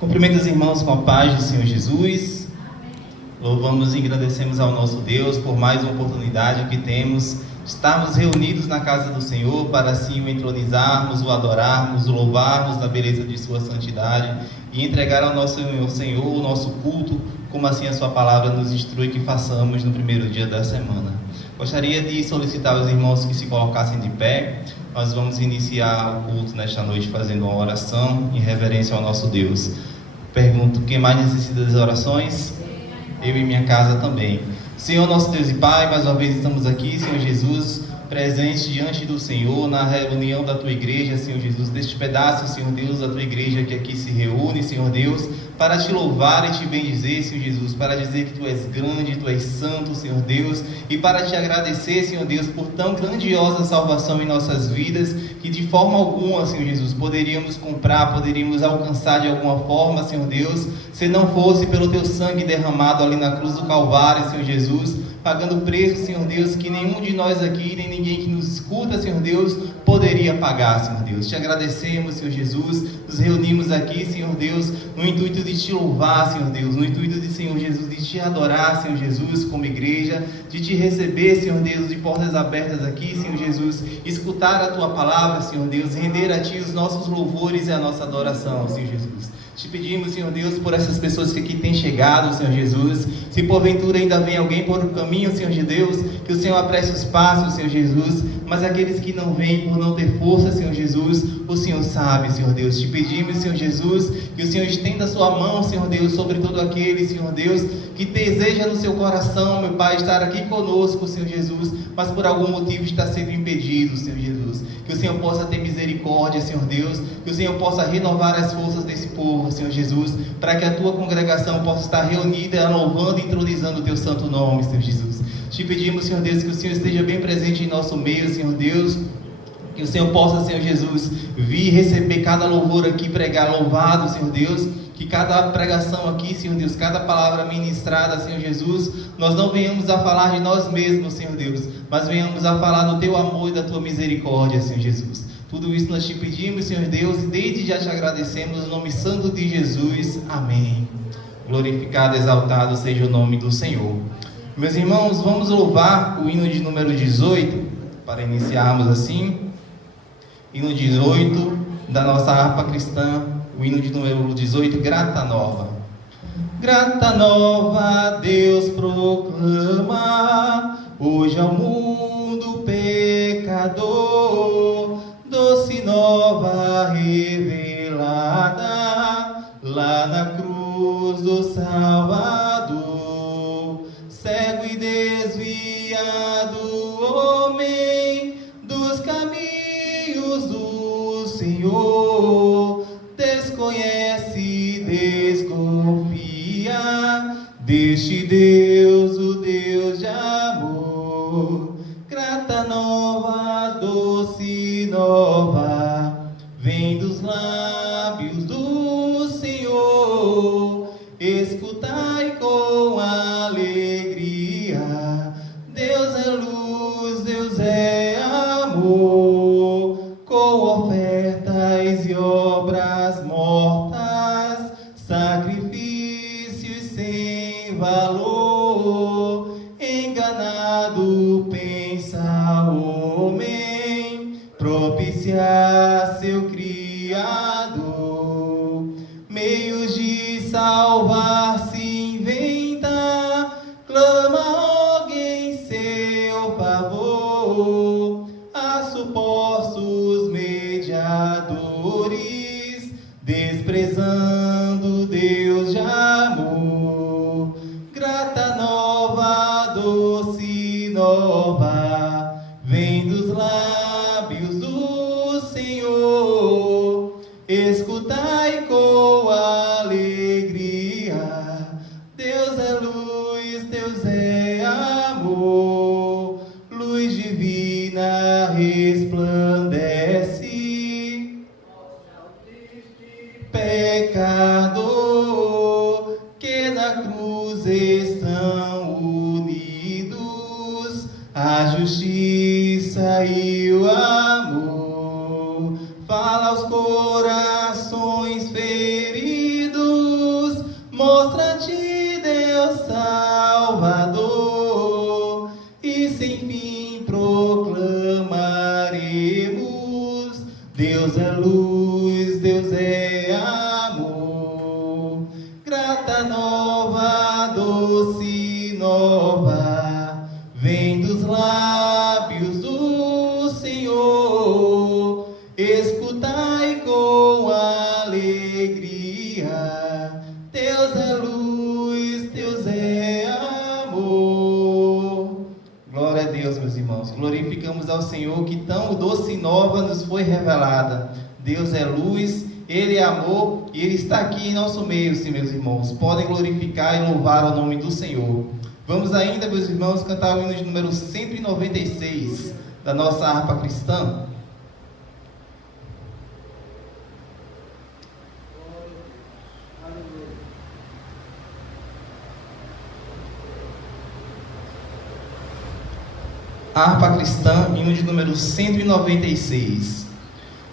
Cumprimento os irmãos com a paz do Senhor Jesus. Louvamos e agradecemos ao nosso Deus por mais uma oportunidade que temos de estarmos reunidos na casa do Senhor para assim o entronizarmos, o adorarmos, o louvarmos na beleza de sua santidade e entregar ao nosso Senhor o nosso culto, como assim a sua palavra nos instrui que façamos no primeiro dia da semana. Gostaria de solicitar aos irmãos que se colocassem de pé. Nós vamos iniciar o culto nesta noite fazendo uma oração em reverência ao nosso Deus. Pergunto, quem mais necessita das orações? Eu e minha casa também. Senhor nosso Deus e Pai, mais uma vez estamos aqui, Senhor Jesus, presentes diante do Senhor, na reunião da Tua igreja, Senhor Jesus, deste pedaço, Senhor Deus, da Tua igreja que aqui se reúne, Senhor Deus, para Te louvar e Te bendizer, Senhor Jesus, para dizer que Tu és grande, Tu és santo, Senhor Deus, e para Te agradecer, Senhor Deus, por tão grandiosa salvação em nossas vidas, que de forma alguma, Senhor Jesus, poderíamos comprar, poderíamos alcançar de alguma forma, Senhor Deus, se não fosse pelo Teu sangue derramado ali na cruz do Calvário, Senhor Jesus, pagando o preço, Senhor Deus, que nenhum de nós aqui, nem ninguém que nos escuta, Senhor Deus, poderia pagar, Senhor Deus. Te agradecemos, Senhor Jesus, nos reunimos aqui, Senhor Deus, no intuito de Te louvar, Senhor Deus, no intuito de, Senhor Jesus, de Te adorar, Senhor Jesus, como igreja, de Te receber, Senhor Deus, de portas abertas aqui, Senhor Jesus, escutar a Tua palavra, Senhor Deus, render a Ti os nossos louvores e a nossa adoração, Senhor Jesus. Te pedimos, Senhor Deus, por essas pessoas que aqui têm chegado, Senhor Jesus. Se porventura ainda vem alguém por o caminho, Senhor de Deus, que o Senhor apresse os passos, Senhor Jesus. Mas aqueles que não vêm por não ter força, Senhor Jesus, o Senhor sabe, Senhor Deus. Te pedimos, Senhor Jesus, que o Senhor estenda a sua mão, Senhor Deus, sobre todo aquele, Senhor Deus, que deseja no seu coração, meu Pai, estar aqui conosco, Senhor Jesus, mas por algum motivo está sendo impedido, Senhor Jesus. Que o Senhor possa ter misericórdia, Senhor Deus, que o Senhor possa renovar as forças desse povo, Senhor Jesus, para que a Tua congregação possa estar reunida, louvando e entronizando o Teu santo nome, Senhor Jesus. Te pedimos, Senhor Deus, que o Senhor esteja bem presente em nosso meio, Senhor Deus, que o Senhor possa, Senhor Jesus, vir receber cada louvor aqui, pregar louvado, Senhor Deus, que cada pregação aqui, Senhor Deus, cada palavra ministrada, Senhor Jesus, nós não venhamos a falar de nós mesmos, Senhor Deus, mas venhamos a falar do Teu amor e da Tua misericórdia, Senhor Jesus. Tudo isso nós Te pedimos, Senhor Deus, e desde já Te agradecemos, no nome santo de Jesus. Amém. Glorificado, exaltado seja o nome do Senhor. Meus irmãos, vamos louvar o hino de número 18, para iniciarmos assim. Hino 18 da nossa harpa cristã, o hino de número 18, Grata Nova. Grata nova Deus proclama, hoje ao mundo pecador, doce nova revelada, lá na cruz do Salvador. Cego e desviado homem dos caminhos do Senhor, desconhece, desconfia deste Deus, o Deus de amor. Grata nova, doce nova, vem dos lábios do Senhor. Escutai com alegria, Deus é luz, Deus é amor. Com ofertas e obras mortas, sacrifícios sem valor, enganado pensa o homem, propiciar seu Criador. Meios de salvar se inventa, clama alguém em seu favor, a supostos mediadores, desprezando Deus de amor. Grata nova, doce nova, vem dos lábios do Senhor. Escutai com alegria, Deus é luz, Deus é amor. Luz divina resplandece, pecador, que na cruz estão unidos a justiça e o amor. Fala aos corações feridos, meu Salvador, e sem fim proclamaremos: Deus é luz, Deus é amor. Grata nova, doce nova, vem dos lábios do Senhor. Escutai com alegria: Deus é luz, Deus é amor. Glória a Deus, meus irmãos. Glorificamos ao Senhor que tão doce nova nos foi revelada. Deus é luz, Ele é amor e Ele está aqui em nosso meio, sim, meus irmãos. Podem glorificar e louvar o nome do Senhor. Vamos ainda, meus irmãos, cantar o hino de número 196 da nossa harpa cristã. Harpa cristã, hino de número 196.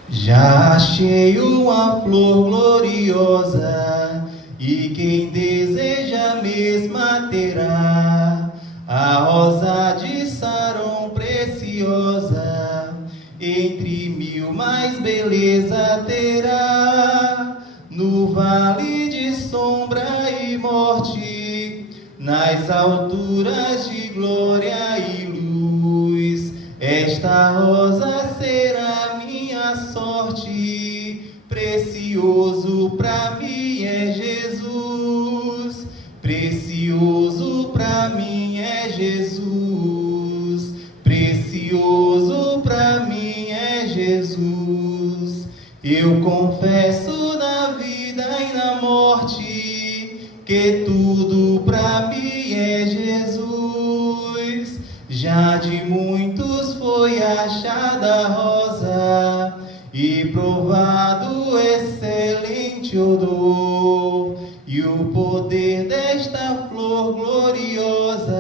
Já achei uma flor gloriosa, e quem deseja a mesma terá, a rosa de Saron preciosa, entre mil mais beleza terá. No vale de sombra e morte, nas alturas de glória e luz, esta rosa será minha sorte. Precioso pra mim é Jesus, precioso pra mim é Jesus, precioso pra mim é Jesus. Eu confesso na vida e na morte que tudo pra mim é Jesus. Já de muitos foi achada a rosa e provado excelente odor, e o poder desta flor gloriosa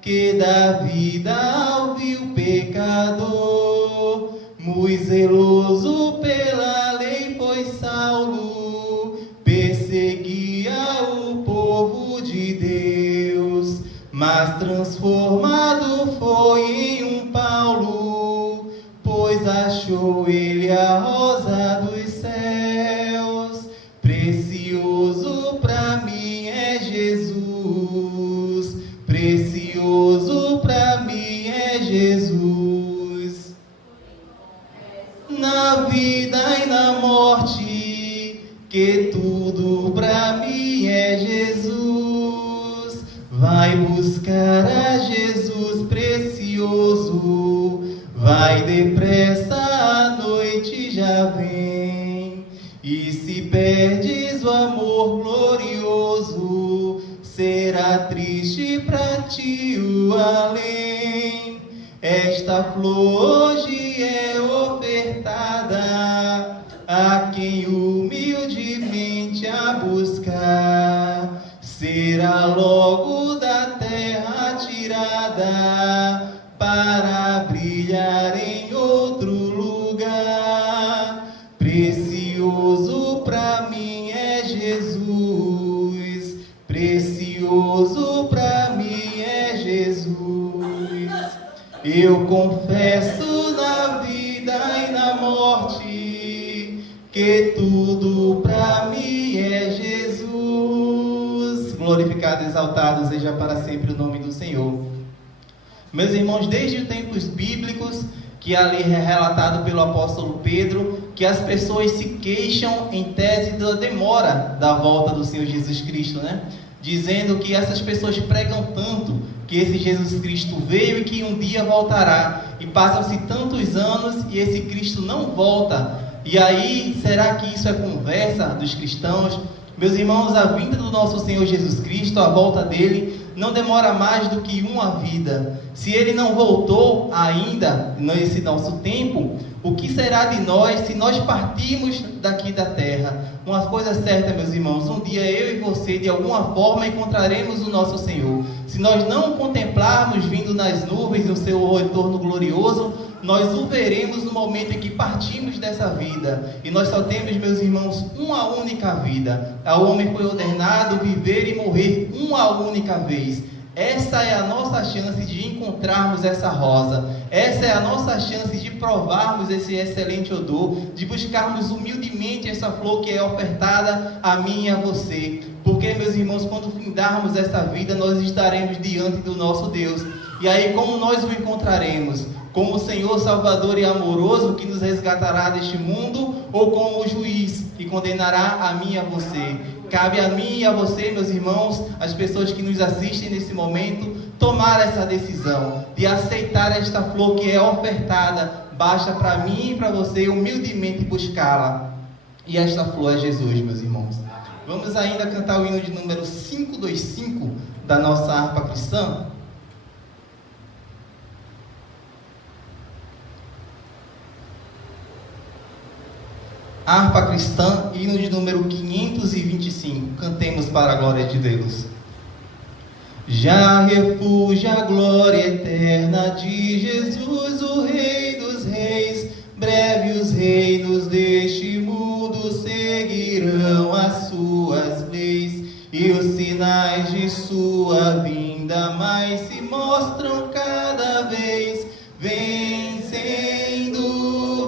que dá vida ao vil pecador. Muito zeloso pela lei foi Saulo, perseguia o povo de Deus, mas transformado foi em um Paulo, pois achou ele a rosa dos céus. Precioso pra mim é Jesus, precioso pra mim é Jesus. Na vida e na morte, que tudo pra mim é Jesus. Vai buscar a Jesus precioso, vai depressa, a noite já vem. E se perdes o amor glorioso, será triste pra ti o além. Esta flor hoje é ofertada a quem humildemente a buscar. Será logo da terra tirada para brilhar em outro lugar. Precioso pra mim é Jesus, precioso pra mim é Jesus. Eu confesso na vida e na morte que tudo pra mim é Jesus. Glorificado e exaltado seja para sempre o nome do Senhor. Meus irmãos, desde os tempos bíblicos, que ali é relatado pelo apóstolo Pedro, que as pessoas se queixam em tese da demora da volta do Senhor Jesus Cristo, né? Dizendo que essas pessoas pregam tanto que esse Jesus Cristo veio e que um dia voltará, e passam-se tantos anos e esse Cristo não volta. E aí, será que isso é conversa dos cristãos? Meus irmãos, a vinda do nosso Senhor Jesus Cristo, a volta dele, não demora mais do que uma vida. Se ele não voltou ainda nesse nosso tempo, o que será de nós se nós partirmos daqui da terra? Uma coisa certa, meus irmãos, um dia eu e você, de alguma forma, encontraremos o nosso Senhor. Se nós não contemplarmos vindo nas nuvens o seu retorno glorioso, nós o veremos no momento em que partimos dessa vida. E nós só temos, meus irmãos, uma única vida. O homem foi ordenado viver e morrer uma única vez. Essa é a nossa chance de encontrarmos essa rosa. Essa é a nossa chance de provarmos esse excelente odor, de buscarmos humildemente essa flor que é ofertada a mim e a você. Porque, meus irmãos, quando findarmos essa vida, nós estaremos diante do nosso Deus. E aí, como nós o encontraremos? Como o Senhor Salvador e amoroso que nos resgatará deste mundo, ou como o juiz que condenará a mim e a você? Cabe a mim e a você, meus irmãos, as pessoas que nos assistem nesse momento, tomar essa decisão de aceitar esta flor que é ofertada. Basta para mim e para você humildemente buscá-la. E esta flor é Jesus, meus irmãos. Vamos ainda cantar o hino de número 525 da nossa harpa cristã. Harpa cristã, hino de número 525. Cantemos para a glória de Deus. Já refúgio a glória eterna de Jesus, o Rei dos Reis. Breve os reinos deste mundo seguirão as suas leis, e os sinais de sua vinda mais se mostram cada vez. Vencendo,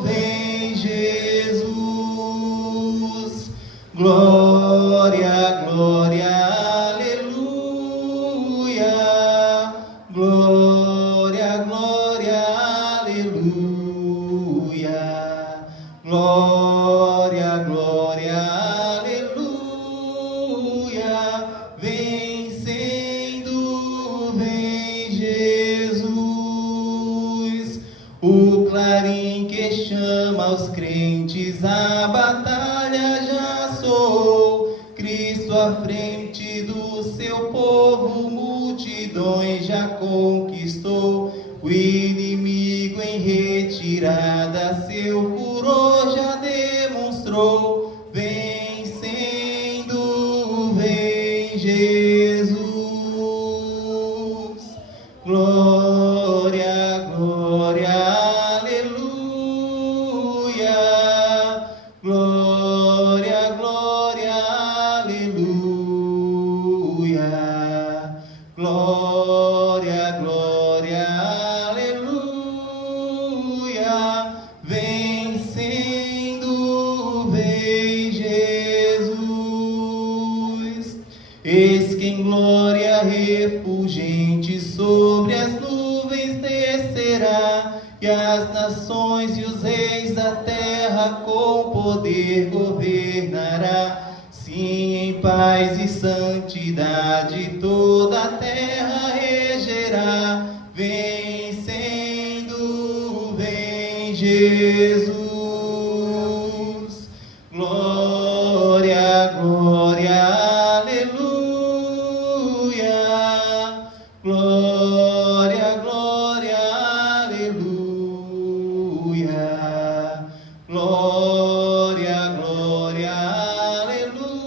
vem Jesus. Glória, glória, aleluia. Glória, glória, aleluia. Glória, glória, aleluia. Vencendo, vem Jesus. O clarim que chama os crentes à batalha já soou. Cristo à frente do seu povo, multidões já conquistou. O inimigo em retirada seu furor já demonstrou. Vencendo, vem Jesus. Glória, glória, aleluia. Glória, glória, aleluia. Glória, glória, aleluia. Vencendo, vem Jesus. Eis que em glória refulgente sobre as nuvens descerá, e as nações e os reis da terra com poder governará. Sim, em paz e santidade toda a terra regerá. Vencendo, vem Jesus. Glória, glória, aleluia. Glória, glória, aleluia. Glória, glória, aleluia.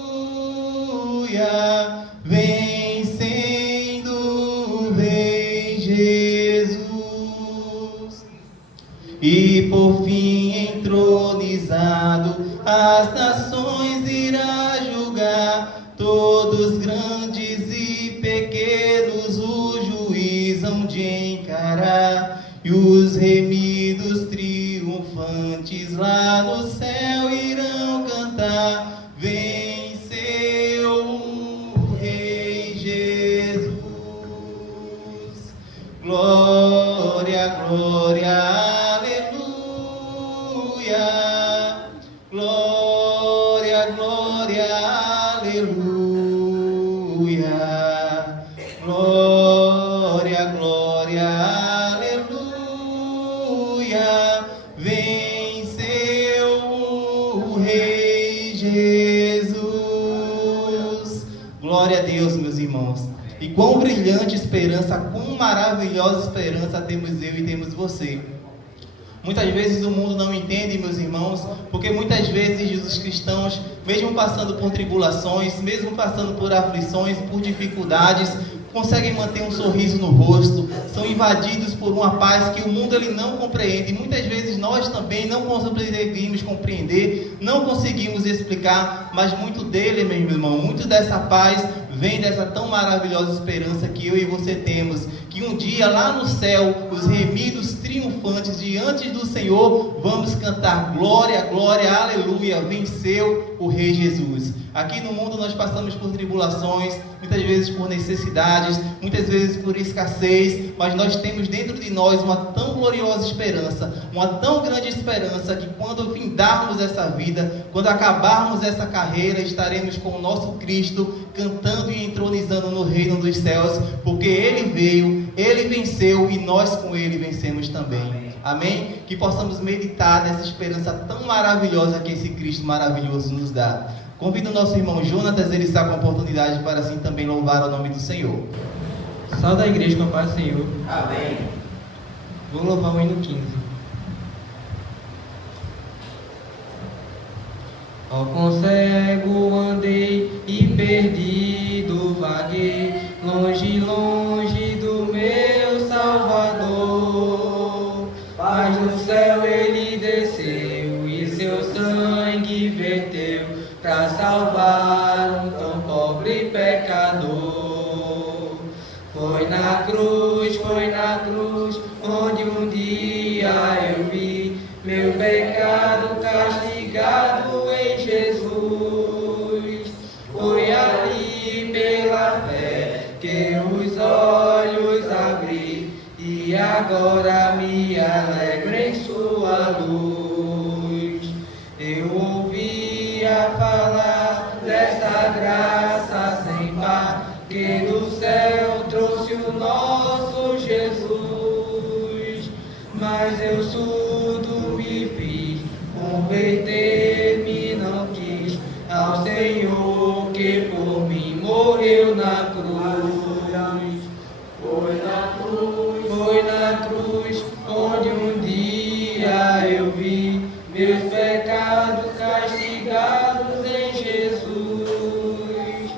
Vencendo, vem Jesus. E por fim entronizado as nações irá julgar. Todos grandes e pequenos o juiz hão de encarar. E os remidos triunfantes lá no céu irão cantar. Venceu o Rei Jesus. Glória, glória, aleluia. Glória, glória, aleluia. Glória, glória, aleluia. Venceu o Rei Jesus. Glória a Deus, meus irmãos. E quão brilhante esperança, quão maravilhosa esperança temos eu e temos você. Muitas vezes o mundo não entende, meus irmãos, porque muitas vezes os cristãos, mesmo passando por tribulações, mesmo passando por aflições, por dificuldades, conseguem manter um sorriso no rosto, são invadidos por uma paz que o mundo ele não compreende. E muitas vezes nós também não conseguimos compreender, não conseguimos explicar, mas muito dele, meu irmão, muito dessa paz vem dessa tão maravilhosa esperança que eu e você temos, que um dia lá no céu, os remidos triunfantes diante do Senhor, vamos cantar glória, glória, aleluia, venceu o Rei Jesus. Aqui no mundo nós passamos por tribulações, muitas vezes por necessidades, muitas vezes por escassez, mas nós temos dentro de nós uma tão gloriosa esperança, uma tão grande esperança, que quando findarmos essa vida, quando acabarmos essa carreira, estaremos com o nosso Cristo cantando e entronizando no reino dos céus, porque Ele veio, Ele venceu e nós com Ele vencemos também. Amém? Que possamos meditar nessa esperança tão maravilhosa que esse Cristo maravilhoso nos dá. Convido o nosso irmão Jonatas, ele está com a oportunidade para assim também louvar o nome do Senhor. Salve a igreja com a paz do Senhor. Amém. Vou louvar o hino 15. Ó quão cego andei e perdido vaguei, longe, longe do meu Salvador. Mas no céu ele desceu e seu sangue verteu para salvar um tão pobre pecador. Foi na cruz, onde um dia eu vi meu pecado castigado em Jesus. Foi ali pela fé que os olhos abri e agora me alegro em sua luz. Eu ouvia falar dessa graça sem par que do céu trouxe o nosso Jesus, mas eu surdo me fiz, converter-me não quis ao Senhor que por mim morreu na cruz. Foi na cruz onde um dia eu vi meus pecados castigados em Jesus.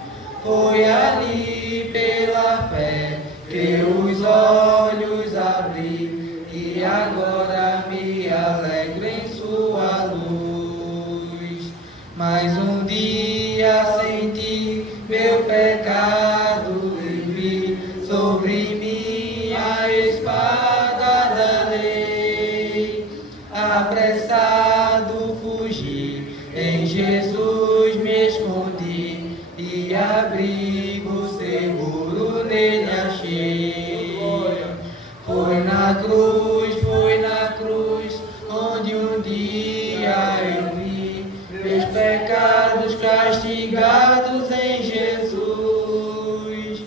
Foi ali pela fé que os olhos abri e agora me alegro em sua luz. Mas um dia senti meu pecado e vi sobre mim a espada da lei. Apressado fugi, em Jesus me escondi e abrigo seguro nele achei. Foi na cruz, onde um dia eu vi meus pecados castigados em Jesus.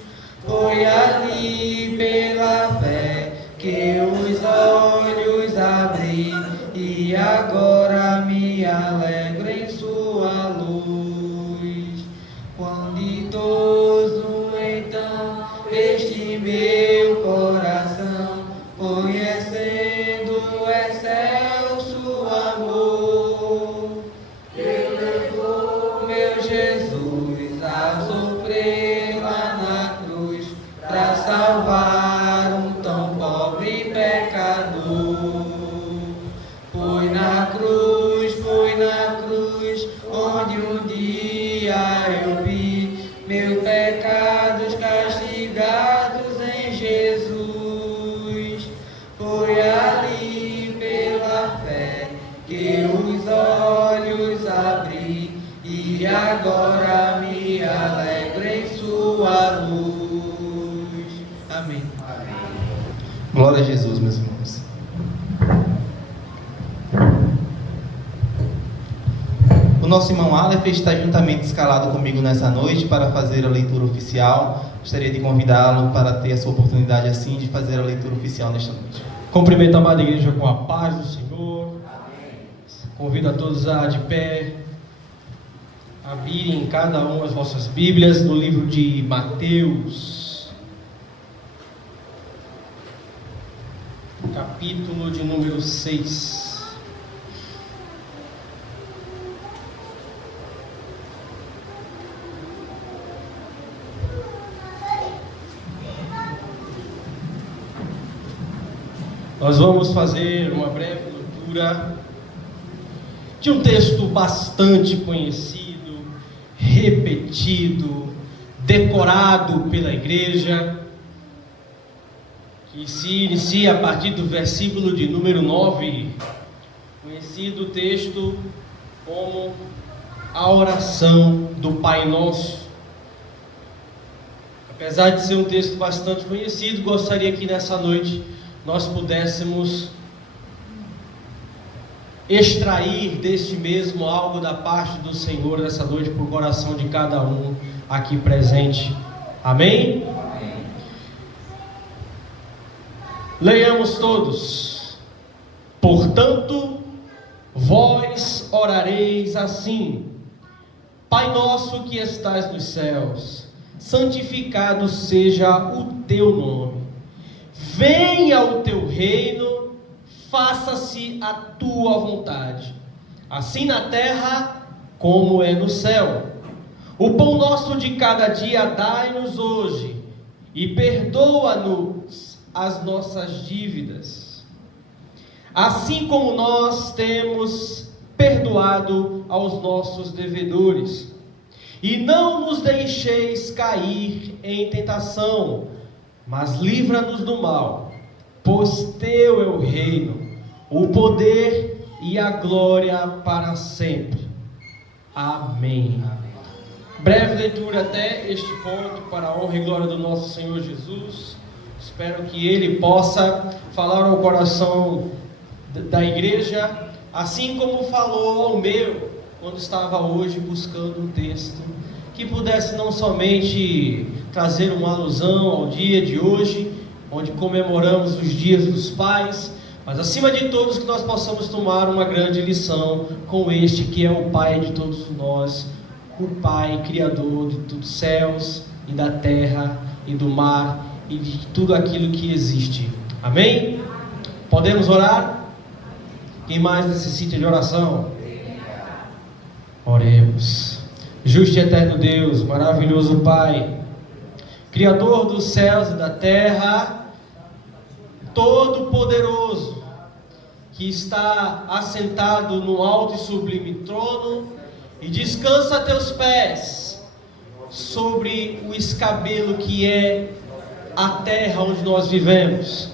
Foi ali pela fé que os olhos abri e agora me alegro em sua luz. Quão ditoso então este meu coração, conhecendo o excelso amor que levou meu Jesus a sofrer lá na cruz para salvar um tão pobre pecador. Foi na cruz, onde um dia eu vi meus pecados castigados em Jesus. Foi ali pela fé que os olhos abri e agora me alegro em sua luz. Amém. Glória a Jesus, meus irmãos. O nosso irmão Aleph está juntamente escalado comigo nessa noite para fazer a leitura oficial. Gostaria de convidá-lo para ter a sua oportunidade assim de fazer a leitura oficial nesta noite. Cumprimento a amada igreja com a paz do Senhor. Convido a todos a de pé abrirem cada um as vossas Bíblias no livro de Mateus, capítulo de número 6. Nós vamos fazer uma breve leitura de um texto bastante conhecido, repetido, decorado pela igreja, que se inicia a partir do versículo de número 9, conhecido texto como a oração do Pai Nosso. Apesar de ser um texto bastante conhecido, gostaria que nessa noite nós pudéssemos extrair deste mesmo algo da parte do Senhor nessa noite para o coração de cada um aqui presente. Amém? Amém. Leiamos todos. Portanto, vós orareis assim: Pai nosso que estás nos céus, santificado seja o teu nome. Venha o teu reino, faça-se a tua vontade, assim na terra como é no céu. O pão nosso de cada dia dai-nos hoje, e perdoa-nos as nossas dívidas, assim como nós temos perdoado aos nossos devedores. E não nos deixeis cair em tentação, mas livra-nos do mal, pois teu é o reino, o poder e a glória para sempre. Amém. Breve leitura até este ponto, para a honra e glória do nosso Senhor Jesus. Espero que Ele possa falar ao coração da igreja, assim como falou ao meu, quando estava hoje buscando um texto, que pudesse não somente trazer uma alusão ao dia de hoje, onde comemoramos os dias dos pais, mas acima de todos que nós possamos tomar uma grande lição com este que é o Pai de todos nós, o Pai Criador de todos os céus e da terra e do mar e de tudo aquilo que existe. Amém? Podemos orar? Quem mais necessita de oração? Oremos. Justo e eterno Deus, maravilhoso Pai, Criador dos céus e da terra, Todo-Poderoso, que está assentado no alto e sublime trono e descansa a teus pés sobre o escabelo que é a terra onde nós vivemos.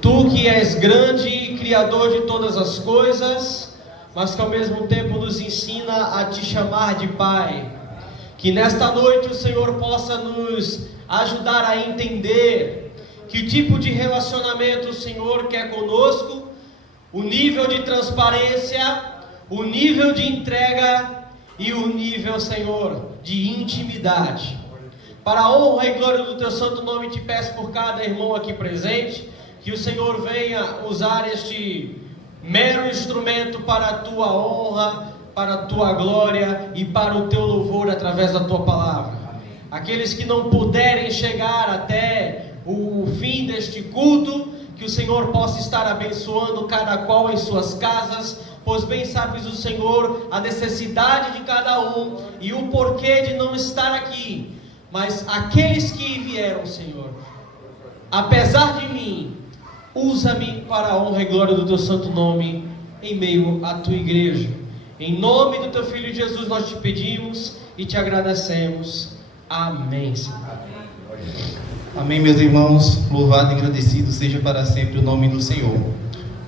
Tu que és grande e Criador de todas as coisas, mas que ao mesmo tempo nos ensina a te chamar de Pai. Que nesta noite o Senhor possa nos ajudar a entender que tipo de relacionamento o Senhor quer conosco, o nível de transparência, o nível de entrega e o nível, Senhor, de intimidade. Para a honra e glória do teu santo nome, te peço por cada irmão aqui presente, que o Senhor venha usar este mero instrumento para a tua honra, para a tua glória e para o teu louvor através da tua palavra. Aqueles que não puderem chegar até o fim deste culto, que o Senhor possa estar abençoando cada qual em suas casas, pois bem sabes o Senhor a necessidade de cada um e o porquê de não estar aqui. Mas aqueles que vieram, Senhor, apesar de mim, usa-me para a honra e glória do teu santo nome em meio à tua igreja. Em nome do teu Filho Jesus nós te pedimos e te agradecemos. Amém, Senhor. Amém, meus irmãos. Louvado e agradecido seja para sempre o nome do Senhor.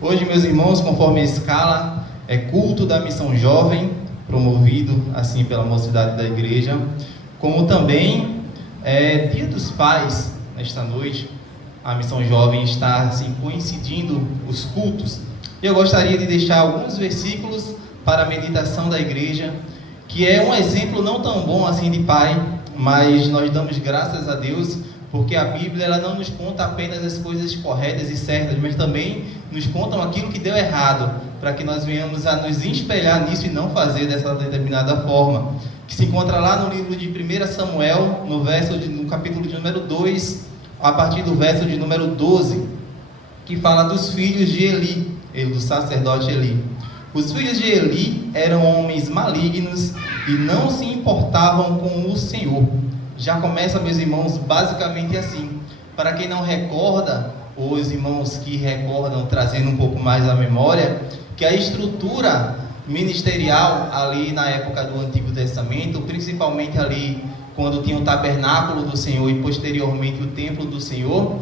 Hoje, meus irmãos, conforme a escala, é culto da missão jovem, promovido assim pela mocidade da igreja, como também é Dia dos Pais. Nesta noite a missão jovem está assim coincidindo os cultos. Eu gostaria de deixar alguns versículos para a meditação da igreja, que é um exemplo não tão bom assim de pai, mas nós damos graças a Deus, porque a Bíblia ela não nos conta apenas as coisas corretas e certas, mas também nos contam aquilo que deu errado, para que nós venhamos a nos espelhar nisso e não fazer dessa determinada forma, que se encontra lá no livro de 1 Samuel, no capítulo de número 2, a partir do verso de número 12, que fala dos filhos de Eli, do sacerdote Eli. Os filhos de Eli eram homens malignos e não se importavam com o Senhor. Já começa, meus irmãos, basicamente assim. Para quem não recorda, ou os irmãos que recordam, trazendo um pouco mais à memória, que a estrutura ministerial ali na época do Antigo Testamento, principalmente ali quando tinha o tabernáculo do Senhor e posteriormente o templo do Senhor,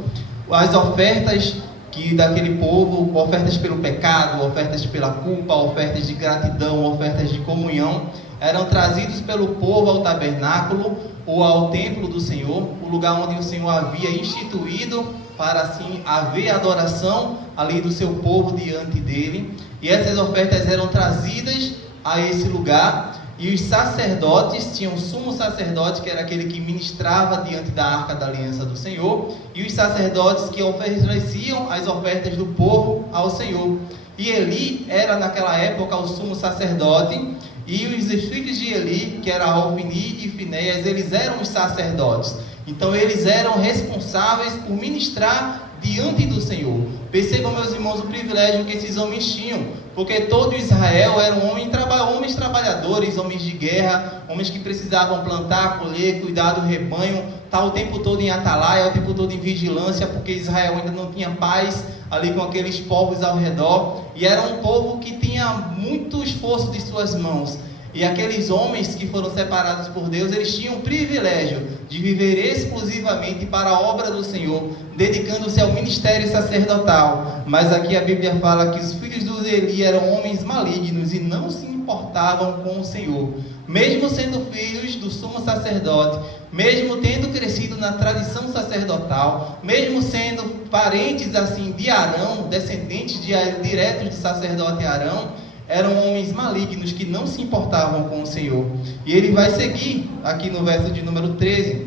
as ofertas que daquele povo, ofertas pelo pecado, ofertas pela culpa, ofertas de gratidão, ofertas de comunhão, eram trazidos pelo povo ao tabernáculo ou ao templo do Senhor, o lugar onde o Senhor havia instituído para assim haver adoração ali do seu povo diante dele. E essas ofertas eram trazidas a esse lugar, e os sacerdotes, tinham um sumo sacerdote, que era aquele que ministrava diante da arca da aliança do Senhor, e os sacerdotes que ofereciam as ofertas do povo ao Senhor. E Eli era naquela época o sumo sacerdote, e os filhos de Eli, que eram Ofni e Finéias, eles eram os sacerdotes. Então eles eram responsáveis por ministrar diante do Senhor. Percebam, meus irmãos, o privilégio que esses homens tinham, porque todo Israel eram homens trabalhadores, homens de guerra, homens que precisavam plantar, colher, cuidar do rebanho, estar o tempo todo em atalaia, o tempo todo em vigilância, porque Israel ainda não tinha paz ali com aqueles povos ao redor, e era um povo que tinha muito esforço de suas mãos. E aqueles homens que foram separados por Deus, eles tinham o privilégio de viver exclusivamente para a obra do Senhor, dedicando-se ao ministério sacerdotal. Mas aqui a Bíblia fala que os filhos de Eli eram homens malignos e não se importavam com o Senhor. Mesmo sendo filhos do sumo sacerdote, mesmo tendo crescido na tradição sacerdotal, mesmo sendo parentes assim de Arão, descendentes diretos do sacerdote Arão, eram homens malignos que não se importavam com o Senhor. E ele vai seguir aqui no verso de número 13.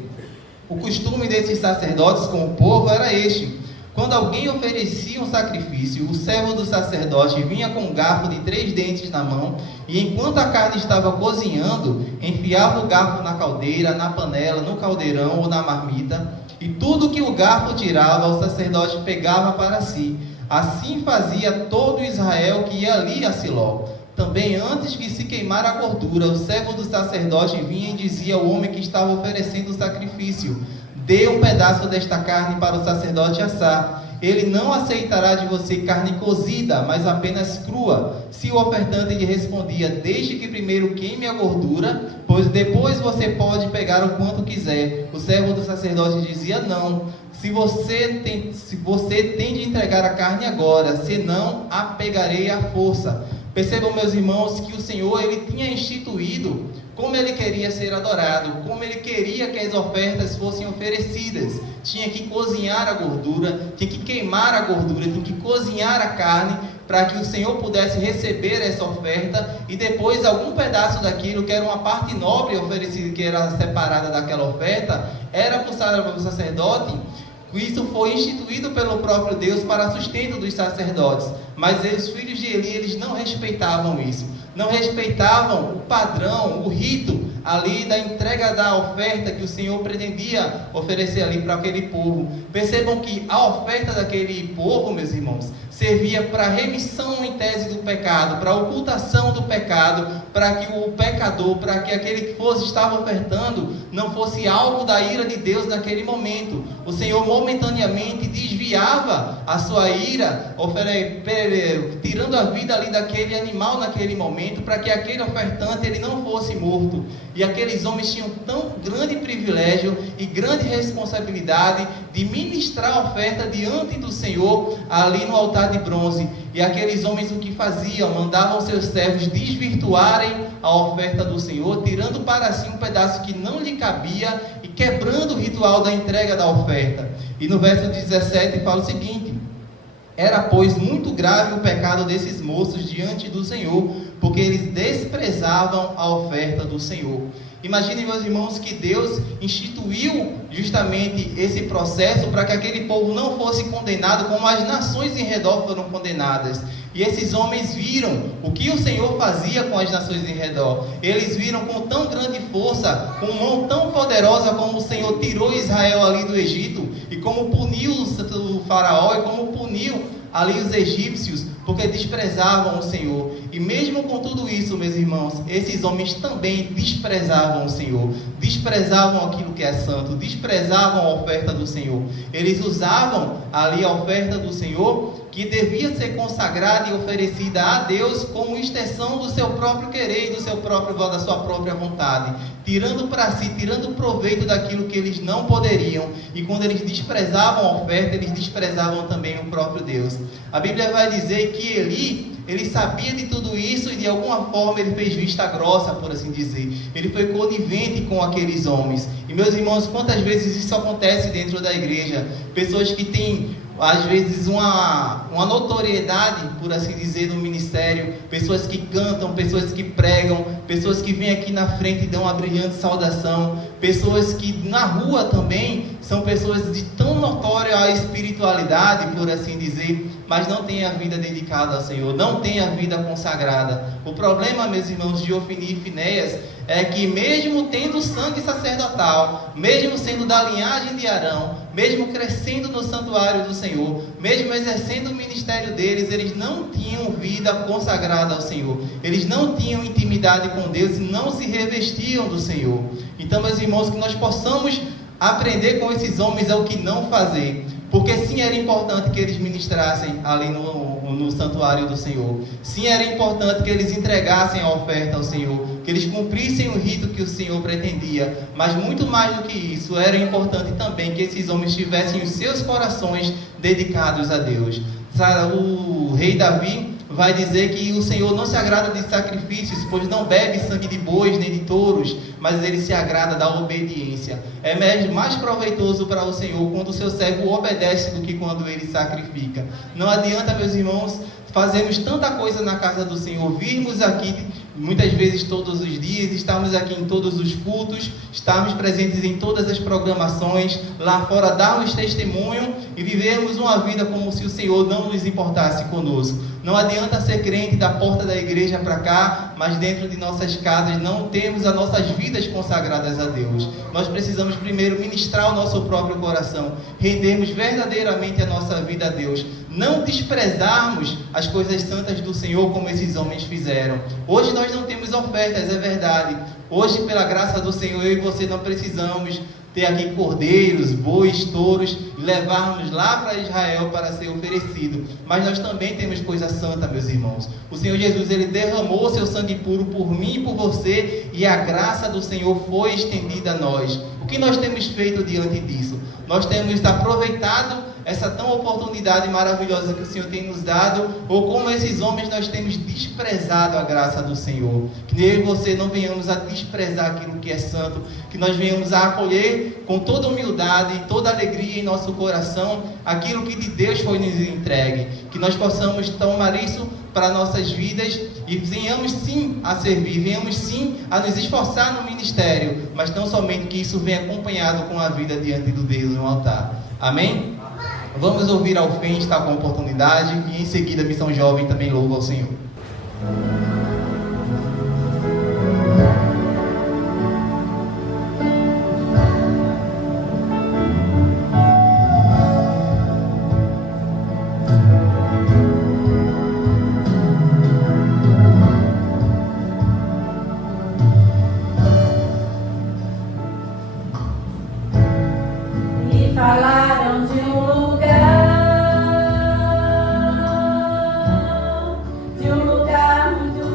O costume desses sacerdotes com o povo era este: quando alguém oferecia um sacrifício, o servo do sacerdote vinha com um garfo de 3 dentes na mão, e enquanto a carne estava cozinhando, enfiava o garfo na caldeira, na panela, no caldeirão ou na marmita, e tudo que o garfo tirava, o sacerdote pegava para si. Assim fazia todo Israel que ia ali a Siló. Também antes que se queimar a gordura, o servo do sacerdote vinha e dizia ao homem que estava oferecendo o sacrifício: dê um pedaço desta carne para o sacerdote assar. Ele não aceitará de você carne cozida, mas apenas crua. Se o ofertante lhe respondia: deixe que primeiro queime a gordura, pois depois você pode pegar o quanto quiser, o servo do sacerdote dizia: não. Se você tem de entregar a carne agora, senão a pegarei à força. Percebam, meus irmãos, que o Senhor, ele tinha instituído como ele queria ser adorado, como ele queria que as ofertas fossem oferecidas. Tinha que cozinhar a gordura, tinha que queimar a gordura, tinha que cozinhar a carne, para que o Senhor pudesse receber essa oferta, e depois algum pedaço daquilo, que era uma parte nobre oferecida, que era separada daquela oferta, era passada para o sacerdote. Isso foi instituído pelo próprio Deus para sustento dos sacerdotes. Mas os filhos de Eli, eles não respeitavam isso. Não respeitavam o padrão, o rito ali da entrega da oferta que o Senhor pretendia oferecer ali para aquele povo. Percebam que a oferta daquele povo, meus irmãos, servia para a remissão em tese do pecado, para a ocultação do pecado, para que o pecador, para que aquele que estava ofertando, não fosse alvo da ira de Deus naquele momento. O Senhor momentaneamente desviava a sua ira, tirando a vida ali daquele animal naquele momento, para que aquele ofertante ele não fosse morto. E aqueles homens tinham tão grande privilégio e grande responsabilidade de ministrar a oferta diante do Senhor ali no altar de bronze. E aqueles homens o que faziam? Mandavam seus servos desvirtuarem a oferta do Senhor, tirando para si um pedaço que não lhe cabia e quebrando o ritual da entrega da oferta. E no verso 17 fala o seguinte: era, pois, muito grave o pecado desses moços diante do Senhor, porque eles desprezavam a oferta do Senhor. Imaginem, meus irmãos, que Deus instituiu justamente esse processo para que aquele povo não fosse condenado como as nações em redor foram condenadas. E esses homens viram o que o Senhor fazia com as nações em redor. Eles viram com tão grande força, com mão tão poderosa, como o Senhor tirou Israel ali do Egito, e como puniu o faraó, e como puniu ali os egípcios, porque desprezavam o Senhor. E mesmo com tudo isso, meus irmãos, esses homens também desprezavam o Senhor, desprezavam aquilo que é santo, desprezavam a oferta do Senhor. Eles usavam ali a oferta do Senhor, que devia ser consagrada e oferecida a Deus como extensão do seu próprio querer e da sua própria vontade, tirando para si, tirando proveito daquilo que eles não poderiam. E quando eles desprezavam a oferta, eles desprezavam também o próprio Deus. A Bíblia vai dizer que ele sabia de tudo isso e de alguma forma ele fez vista grossa, por assim dizer. Ele foi conivente com aqueles homens. E meus irmãos, quantas vezes isso acontece dentro da igreja? Pessoas que têm às vezes uma notoriedade, por assim dizer, no ministério, pessoas que cantam, pessoas que pregam, pessoas que vêm aqui na frente e dão uma brilhante saudação, pessoas que na rua também são pessoas de tão notória espiritualidade, por assim dizer, mas não têm a vida dedicada ao Senhor, não têm a vida consagrada. O problema, meus irmãos, de Ofni e Finéias é que mesmo tendo sangue sacerdotal, mesmo sendo da linhagem de Arão, mesmo crescendo no santuário do Senhor, mesmo exercendo o ministério deles, eles não tinham vida consagrada ao Senhor. Eles não tinham intimidade com Deus e não se revestiam do Senhor. Então, meus irmãos, que nós possamos aprender com esses homens é o que não fazer. Porque sim, era importante que eles ministrassem ali no santuário do Senhor. Sim, era importante que eles entregassem a oferta ao Senhor, que eles cumprissem o rito que o Senhor pretendia. Mas muito mais do que isso, era importante também que esses homens tivessem os seus corações dedicados a Deus. O rei Davi vai dizer que o Senhor não se agrada de sacrifícios, pois não bebe sangue de bois nem de touros, mas ele se agrada da obediência. É mais proveitoso para o Senhor quando o seu servo obedece do que quando ele sacrifica. Não adianta, meus irmãos, fazermos tanta coisa na casa do Senhor, virmos aqui muitas vezes todos os dias, estamos aqui em todos os cultos, estamos presentes em todas as programações, lá fora darmos testemunho e vivermos uma vida como se o Senhor não nos importasse conosco. Não adianta ser crente da porta da igreja para cá, mas dentro de nossas casas não temos as nossas vidas consagradas a Deus. Nós precisamos primeiro ministrar o nosso próprio coração, rendermos verdadeiramente a nossa vida a Deus, não desprezarmos as coisas santas do Senhor como esses homens fizeram. Hoje nós não temos ofertas, é verdade. Hoje, pela graça do Senhor, eu e você não precisamos ter aqui cordeiros, bois, touros e levarmos lá para Israel para ser oferecido. Mas nós também temos coisa santa, meus irmãos. O Senhor Jesus, ele derramou seu sangue puro por mim e por você, e a graça do Senhor foi estendida a nós. O que nós temos feito diante disso? Nós temos aproveitado essa tão oportunidade maravilhosa que o Senhor tem nos dado, ou como esses homens nós temos desprezado a graça do Senhor. Que eu e você não venhamos a desprezar aquilo que é santo, que nós venhamos a acolher com toda humildade e toda alegria em nosso coração aquilo que de Deus foi nos entregue. Que nós possamos tomar isso para nossas vidas e venhamos sim a servir, venhamos sim a nos esforçar no ministério, mas não somente que isso venha acompanhado com a vida diante do Deus no altar. Amém? Vamos ouvir ao fim, está com a oportunidade, e em seguida a Missão Jovem também louva ao Senhor. Falaram de um lugar muito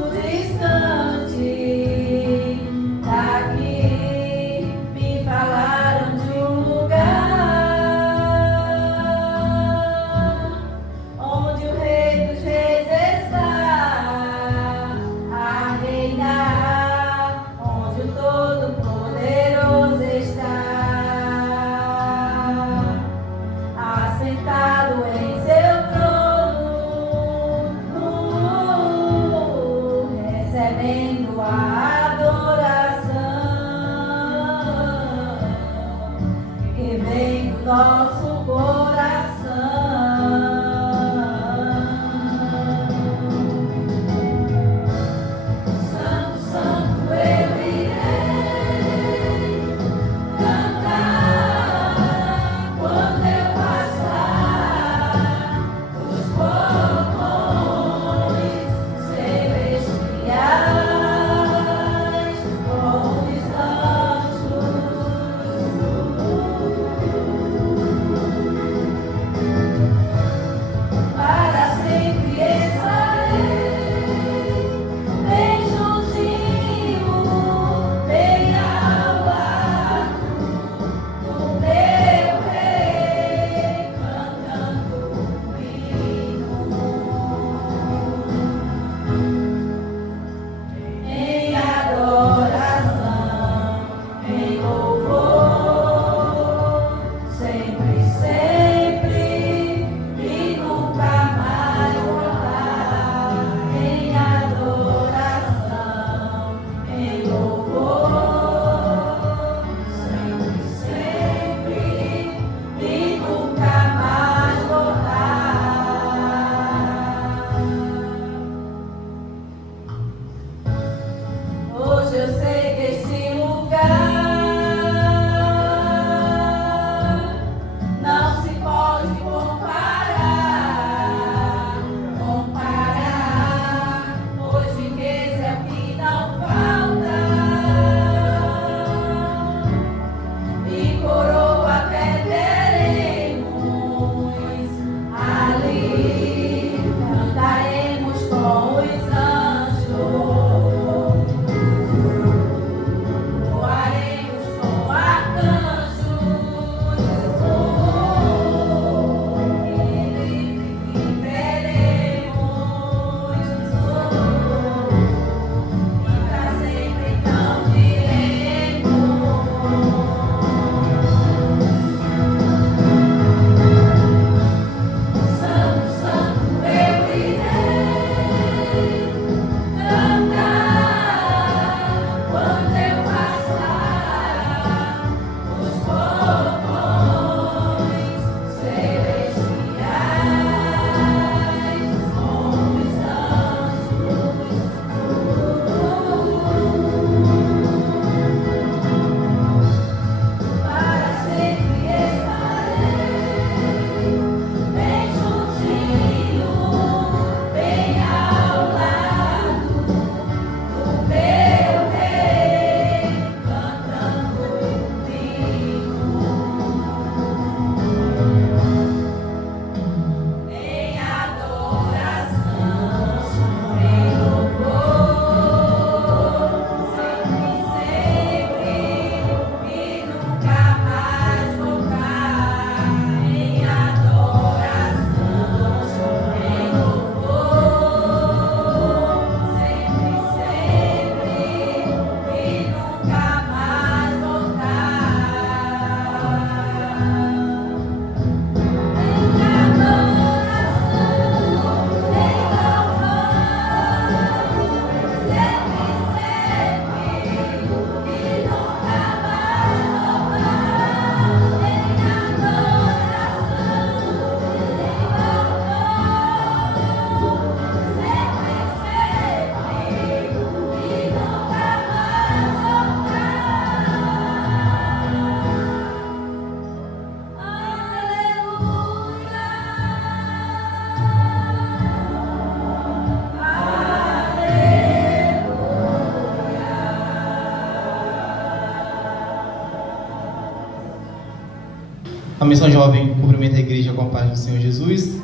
A missão jovem cumprimenta a igreja com a paz do Senhor Jesus.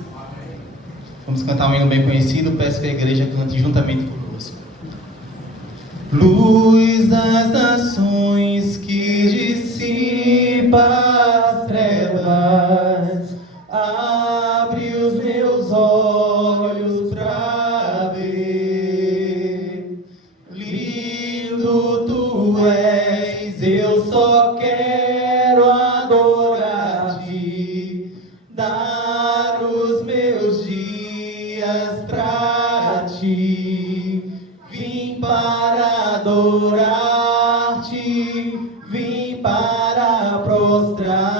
Vamos cantar um hino bem conhecido. Peço que a igreja cante juntamente conosco. Luz das nações que dissipa as trevas, abre os meus olhos pra ver. Lindo tu és, eu só quero adorar-te, dar os meus dias pra ti. Vim para adorar-te, vim para prostrar-me,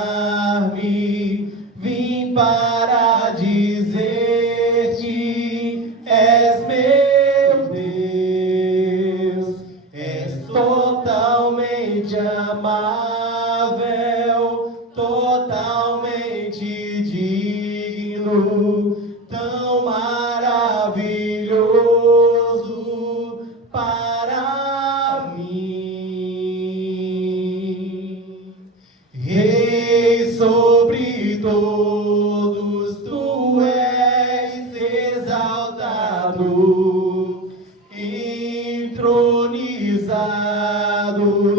vim para dizer-te: és meu Deus, és totalmente amável, totalmente digno, tão maravilhoso para mim. Rei sobre todos, tu és exaltado, entronizado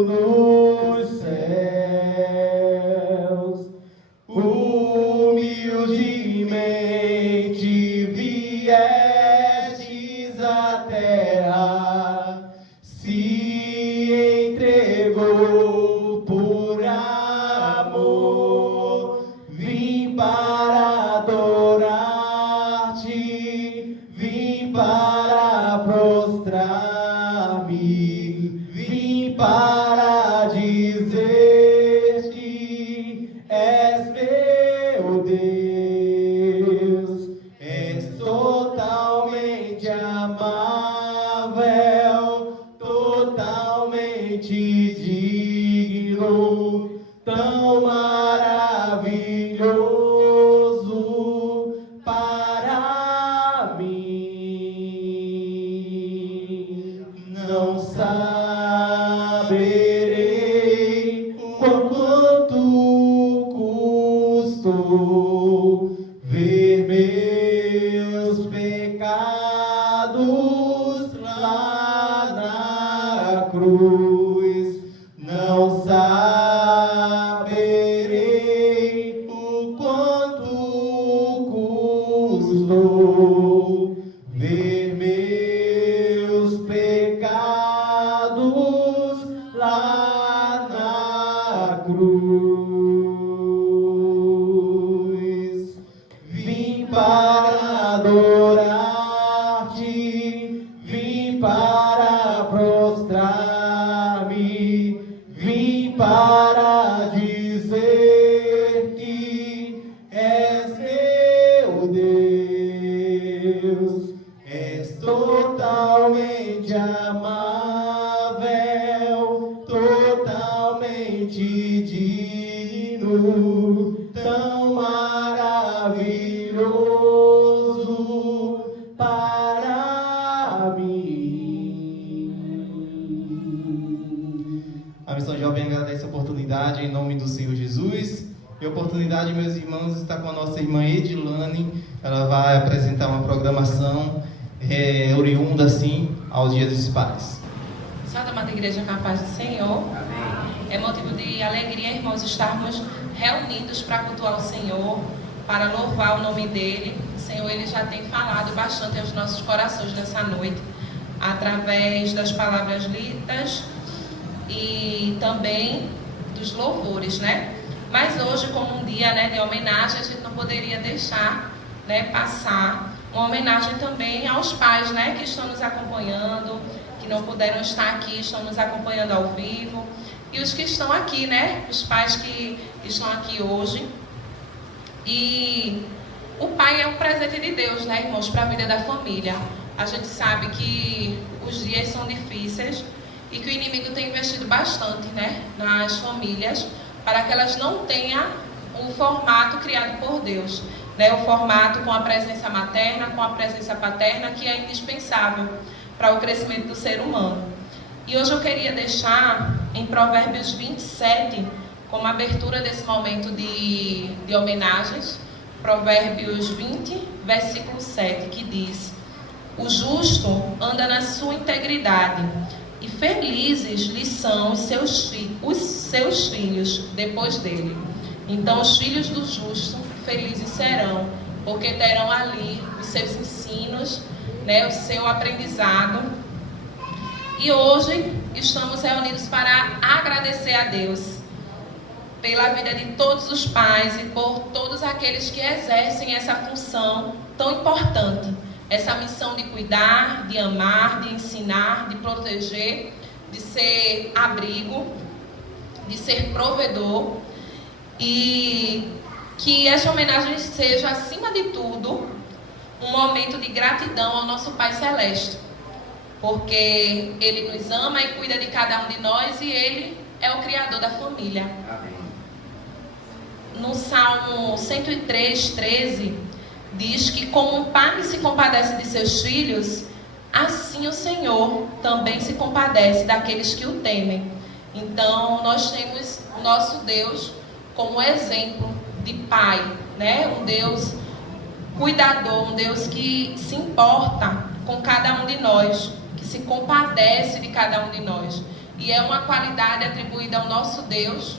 nos céus. Humildemente viestes à terra, se entregou por amor. Vim para adorar-te, vim para prostrar-me, vim para dizer-te: és meu Deus, és totalmente amável, totalmente digno, tão maravilhoso para mim. Não saberei quanto custou ver meus pecados lá na cruz. Não saberei o quanto custou ver meus pecados lá na cruz. Vim para adorar-te, vim para prostrar-me, Missão Jovem agradece a oportunidade em nome do Senhor Jesus. E a oportunidade, meus irmãos, está com a nossa irmã Edilane. Ela vai apresentar uma programação oriunda, assim, aos Dias dos Pais. Salve, amada igreja, com a paz do Senhor. Amém. É motivo de alegria, irmãos, estarmos reunidos para cultuar o Senhor, para louvar o nome dEle. O Senhor, Ele já tem falado bastante aos nossos corações nessa noite, através das palavras lidas e também dos louvores, né? Mas hoje, como um dia, né, de homenagem, a gente não poderia deixar, né, passar uma homenagem também aos pais, né, que estão nos acompanhando, que não puderam estar aqui, estão nos acompanhando ao vivo, e os que estão aqui, né, os pais que estão aqui hoje. E o pai é um presente de Deus, né, irmãos, para a vida da família. A gente sabe que os dias são difíceis e que o inimigo tem investido bastante, né, nas famílias, para que elas não tenham o formato criado por Deus, né, o formato com a presença materna, com a presença paterna, que é indispensável para o crescimento do ser humano. E hoje eu queria deixar em Provérbios 27, como abertura desse momento de homenagens, Provérbios 20, versículo 7, que diz: o justo anda na sua integridade, e felizes lhe são os seus filhos depois dele. Então os filhos do justo felizes serão, porque terão ali os seus ensinos, né, o seu aprendizado. E hoje estamos reunidos para agradecer a Deus pela vida de todos os pais e por todos aqueles que exercem essa função tão importante, essa missão de cuidar, de amar, de ensinar, de proteger, de ser abrigo, de ser provedor. E que essa homenagem seja, acima de tudo, um momento de gratidão ao nosso Pai Celeste, porque Ele nos ama e cuida de cada um de nós, e Ele é o Criador da família. Amém. No Salmo 103, 13, diz que como um pai se compadece de seus filhos, assim o Senhor também se compadece daqueles que o temem. Então nós temos o nosso Deus como exemplo de pai, né? Um Deus cuidador, um Deus que se importa com cada um de nós, que se compadece de cada um de nós. E é uma qualidade atribuída ao nosso Deus,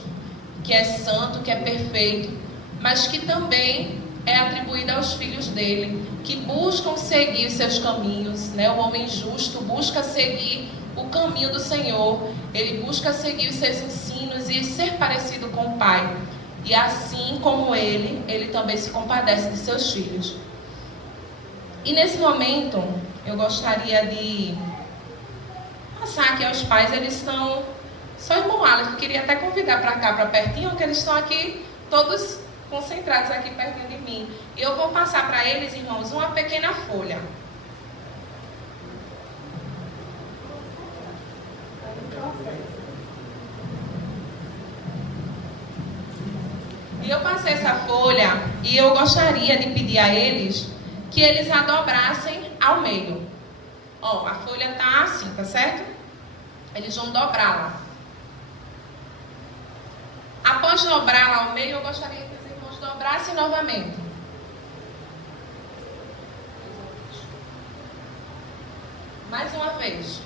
que é santo, que é perfeito, mas que também é atribuída aos filhos dele, que buscam seguir os seus caminhos, né? O homem justo busca seguir o caminho do Senhor, ele busca seguir os seus ensinos e ser parecido com o Pai. E assim como ele também se compadece de seus filhos. E nesse momento, eu gostaria de passar aqui aos pais. Eles estão... Só irmão Aleph, queria até convidar para cá, para pertinho, porque eles estão aqui todos concentrados aqui pertinho de mim. E eu vou passar para eles, irmãos, uma pequena folha. E eu passei essa folha e eu gostaria de pedir a eles que eles a dobrassem ao meio. Ó, a folha tá assim, tá certo? Eles vão dobrá-la. Após dobrá-la ao meio, eu gostaria que os irmãos dobrassem novamente. Mais uma vez.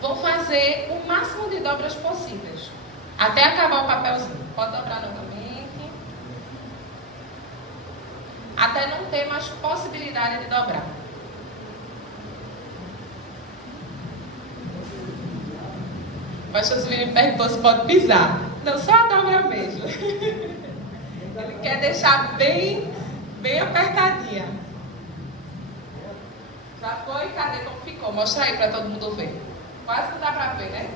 Vou fazer o máximo de dobras possíveis, até acabar o papelzinho. Pode dobrar novamente, até não ter mais possibilidade de dobrar. O pastor Silvio me perguntou se pode pisar. Não, só a dobra mesmo. Ele quer deixar bem apertadinha. Já foi? Cadê como ficou? Mostra aí para todo mundo ver. Quase não dá para ver, né?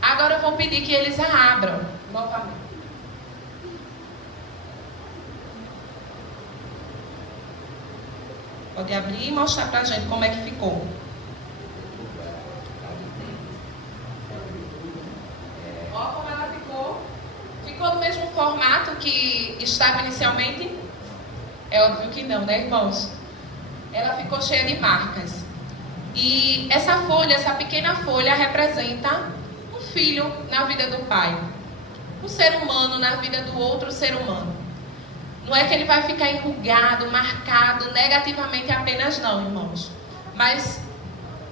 Agora eu vou pedir que eles a abram novamente. Pode abrir e mostrar pra gente como é que ficou. Ó como ela ficou. Ficou no mesmo formato que estava inicialmente? É óbvio que não, né, irmãos? ela ficou cheia de marcas. E essa folha, essa pequena folha, representa um filho na vida do pai. Um ser humano na vida do outro ser humano. Não é que ele vai ficar enrugado, marcado negativamente apenas não, irmãos. Mas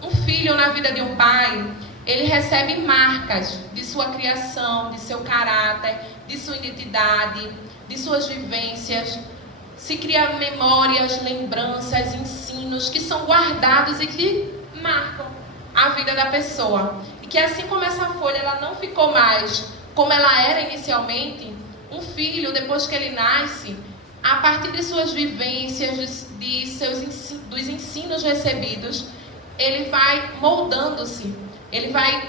um filho na vida de um pai, ele recebe marcas de sua criação, de seu caráter, de sua identidade, de suas vivências. Se cria memórias, lembranças, ensinos que são guardados e que marcam a vida da pessoa. E que assim como essa folha ela não ficou mais como ela era inicialmente, um filho, depois que ele nasce, a partir de suas vivências, dos ensinos recebidos, ele vai moldando-se, ele vai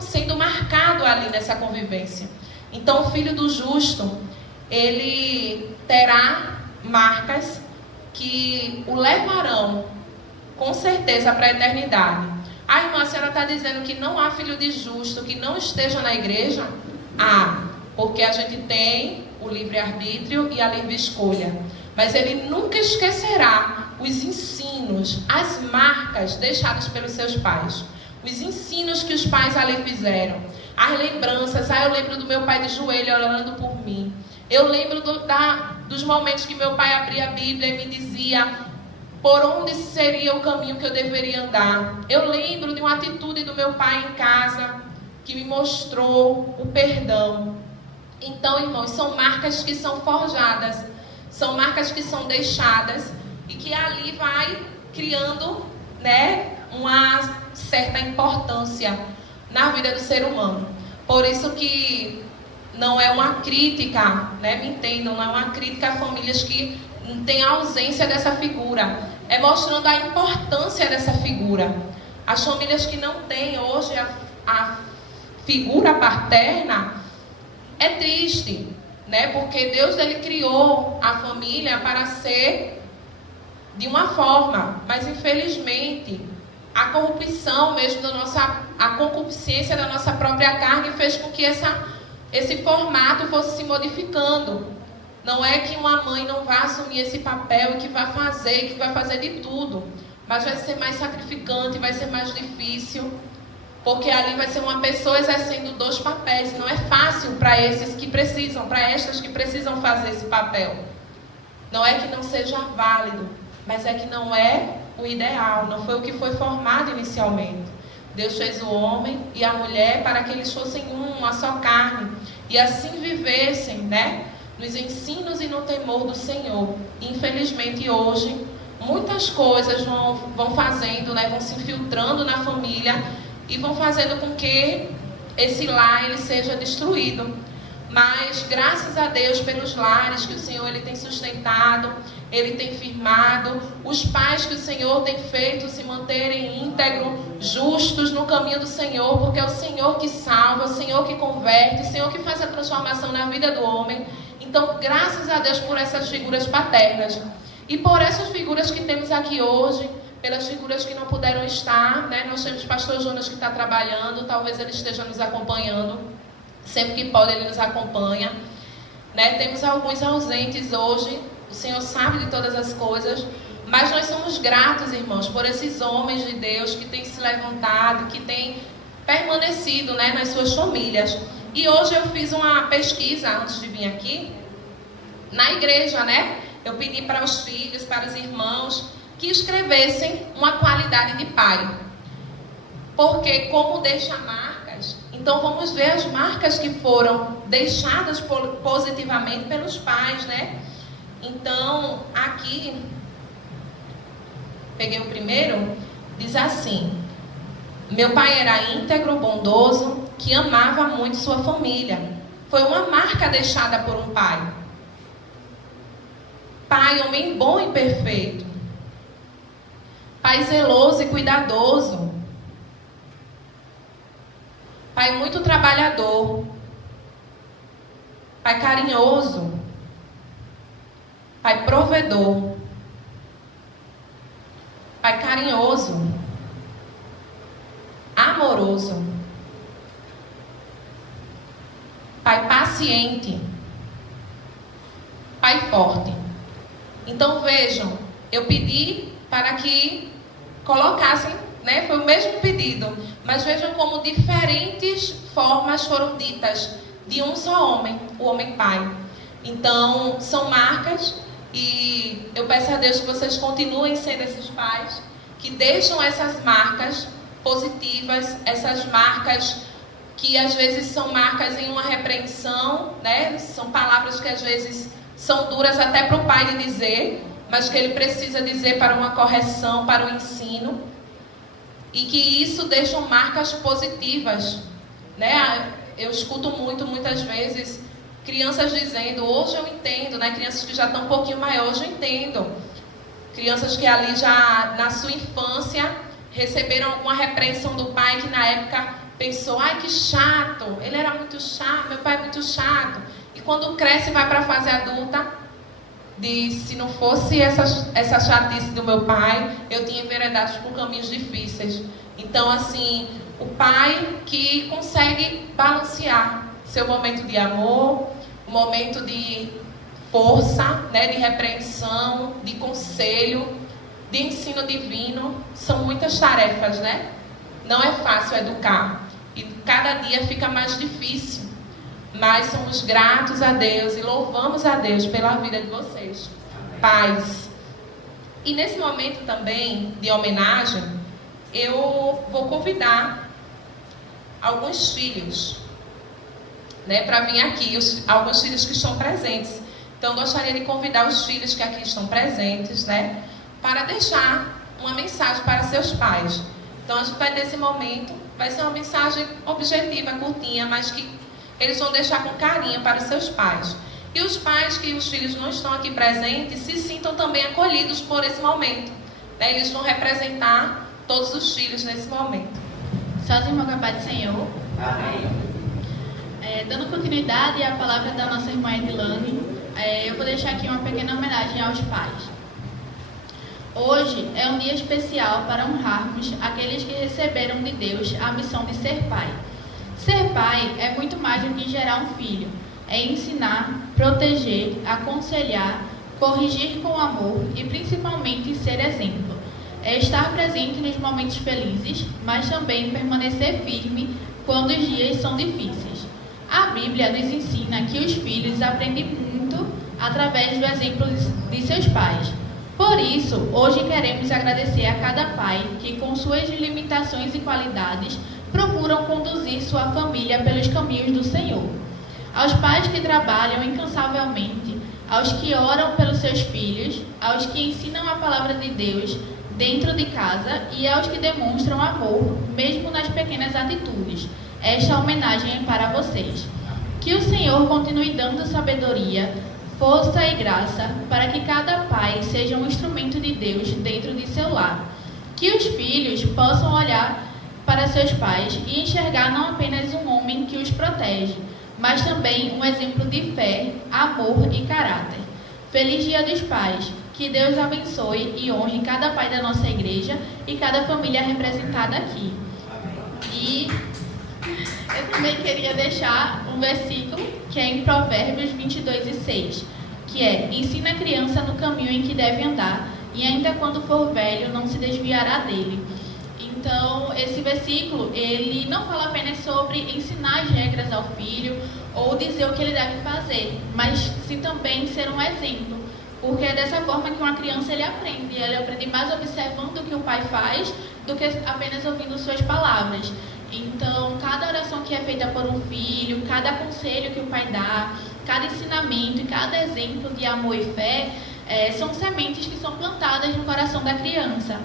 sendo marcado ali nessa convivência. Então o filho do justo, ele terá marcas que o levarão com certeza para a eternidade. Ah, irmã, a senhora está dizendo que não há filho de justo que não esteja na igreja? Ah, porque a gente tem o livre-arbítrio e a livre escolha. Mas ele nunca esquecerá os ensinos, as marcas deixadas pelos seus pais. Os ensinos que os pais ali fizeram. As lembranças. Ah, eu lembro do meu pai de joelho orando por mim. Eu lembro dos momentos que meu pai abria a Bíblia e me dizia por onde seria o caminho que eu deveria andar. Eu lembro de uma atitude do meu pai em casa que me mostrou o perdão. Então, irmãos, são marcas que são forjadas, são marcas que são deixadas e que ali vai criando, né, uma certa importância na vida do ser humano. Por isso que não é uma crítica, né, me entendam, não é uma crítica a famílias que têm a ausência dessa figura. É mostrando a importância dessa figura. As famílias que não têm hoje a figura paterna, é triste, né? Porque Deus ele criou a família para ser de uma forma, mas infelizmente a corrupção mesmo a concupiscência da nossa própria carne fez com que esse formato fosse se modificando. Não é que uma mãe não vá assumir esse papel e que vai fazer de tudo, mas vai ser mais sacrificante, vai ser mais difícil, porque ali vai ser uma pessoa exercendo 2 papéis. Não é fácil para estas que precisam fazer esse papel. Não é que não seja válido, mas é que não é o ideal, não foi o que foi formado inicialmente. Deus fez o homem e a mulher para que eles fossem uma só carne e assim vivessem, né, nos ensinos e no temor do Senhor. Infelizmente hoje muitas coisas vão fazendo, né, vão se infiltrando na família e vão fazendo com que esse lar ele seja destruído. Mas graças a Deus pelos lares que o Senhor ele tem sustentado, ele tem firmado, os pais que o Senhor tem feito se manterem íntegros, justos no caminho do Senhor, porque é o Senhor que salva, o Senhor que converte, o Senhor que faz a transformação na vida do homem. Então, graças a Deus por essas figuras paternas e por essas figuras que temos aqui hoje, pelas figuras que não puderam estar, né? Nós temos o pastor Jonas que está trabalhando, talvez ele esteja nos acompanhando. Sempre que pode, ele nos acompanha, né? Temos alguns ausentes hoje, o Senhor sabe de todas as coisas, mas nós somos gratos, irmãos, por esses homens de Deus que têm se levantado, que têm permanecido, né, nas suas famílias. E hoje eu fiz uma pesquisa, antes de vir aqui, na igreja, né? Eu pedi para os filhos, para os irmãos, que escrevessem uma qualidade de pai. Porque como deixa marcas, então vamos ver as marcas que foram deixadas positivamente pelos pais, né? Então, aqui, peguei o primeiro, diz assim: meu pai era íntegro, bondoso, que amava muito sua família. Foi uma marca deixada por um pai. Pai, homem bom e perfeito. Pai zeloso e cuidadoso. Pai muito trabalhador. Pai carinhoso. Pai provedor. Pai carinhoso. Amoroso. Pai paciente. Pai forte. Então vejam, eu pedi para que colocassem, né? Foi o mesmo pedido, mas vejam como diferentes formas foram ditas de um só homem, o homem pai. Então, são marcas, e eu peço a Deus que vocês continuem sendo esses pais, que deixam essas marcas positivas, essas marcas que às vezes são marcas em uma repreensão, né? São palavras que às vezes são duras até para o pai de dizer, mas que ele precisa dizer para uma correção, para o ensino, e que isso deixam marcas positivas, né? Eu escuto muitas vezes crianças dizendo, hoje eu entendo, né? Crianças que já estão um pouquinho maiores, hoje eu entendo. Crianças que ali já na sua infância receberam alguma repreensão do pai, que na época pensou, ai que chato, ele era muito chato, meu pai é muito chato. E quando cresce e vai para a fase adulta, diz, se não fosse essa chatice do meu pai, eu tinha enveredado por caminhos difíceis. Então, assim, o pai que consegue balancear seu momento de amor, o momento de força, né, de repreensão, de conselho, de ensino divino, são muitas tarefas, né? Não é fácil educar, e cada dia fica mais difícil, mas somos gratos a Deus e louvamos a Deus pela vida de vocês, pais. E nesse momento também de homenagem, eu vou convidar alguns filhos, né, para vir aqui, alguns filhos que estão presentes. Então, eu gostaria de convidar os filhos que aqui estão presentes, né, para deixar uma mensagem para seus pais. Então, a gente vai ter esse momento, vai ser uma mensagem objetiva, curtinha, mas que eles vão deixar com carinho para os seus pais. E os pais que os filhos não estão aqui presentes, se sintam também acolhidos por esse momento, né? Eles vão representar todos os filhos nesse momento. Só os irmãos com a paz do Senhor. Amém. Dando continuidade à palavra da nossa irmã Edilane, eu vou deixar aqui uma pequena homenagem aos pais. Hoje é um dia especial para honrarmos aqueles que receberam de Deus a missão de ser pai. Ser pai é muito mais do que gerar um filho. É ensinar, proteger, aconselhar, corrigir com amor e principalmente ser exemplo. É estar presente nos momentos felizes, mas também permanecer firme quando os dias são difíceis. A Bíblia nos ensina que os filhos aprendem muito através do exemplo de seus pais. Por isso, hoje queremos agradecer a cada pai que, com suas limitações e qualidades, procuram conduzir sua família pelos caminhos do Senhor. Aos pais que trabalham incansavelmente, aos que oram pelos seus filhos, aos que ensinam a palavra de Deus dentro de casa e aos que demonstram amor, mesmo nas pequenas atitudes. Esta homenagem é para vocês. Que o Senhor continue dando sabedoria, força e graça para que cada pai seja um instrumento de Deus dentro de seu lar. Que os filhos possam olhar para seus pais e enxergar não apenas um homem que os protege, mas também um exemplo de fé, amor e caráter. Feliz Dia dos Pais! Que Deus abençoe e honre cada pai da nossa igreja e cada família representada aqui. E eu também queria deixar um versículo que é em Provérbios 22:6, que é: ensina a criança no caminho em que deve andar, e ainda quando for velho não se desviará dele. Então, esse versículo, ele não fala apenas sobre ensinar as regras ao filho ou dizer o que ele deve fazer, mas sim também ser um exemplo, porque é dessa forma que uma criança ele aprende mais observando o que o pai faz do que apenas ouvindo suas palavras. Então, cada oração que é feita por um filho, cada conselho que o pai dá, cada ensinamento e cada exemplo de amor e fé, são sementes que são plantadas no coração da criança.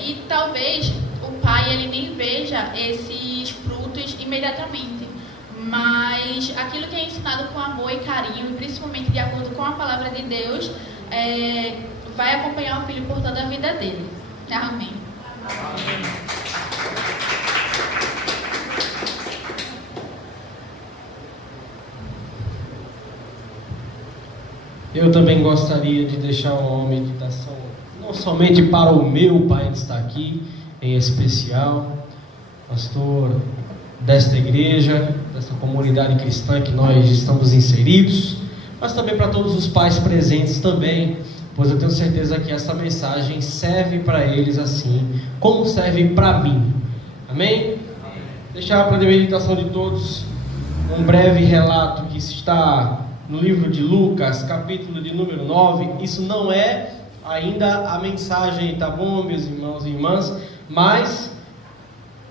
E talvez o pai ele nem veja esses frutos imediatamente, mas aquilo que é ensinado com amor e carinho, e principalmente de acordo com a palavra de Deus, vai acompanhar o filho por toda a vida dele. Amém. Eu também gostaria de deixar uma meditação, não somente para o meu pai que está aqui, em especial, pastor desta igreja, desta comunidade cristã que nós estamos inseridos, mas também para todos os pais presentes também pois eu tenho certeza que essa mensagem serve para eles assim, como serve para mim. Amém? Deixar para a meditação de todos um breve relato que está no livro de Lucas, capítulo de número 9. Isso não é ainda a mensagem, tá bom, meus irmãos e irmãs? Mas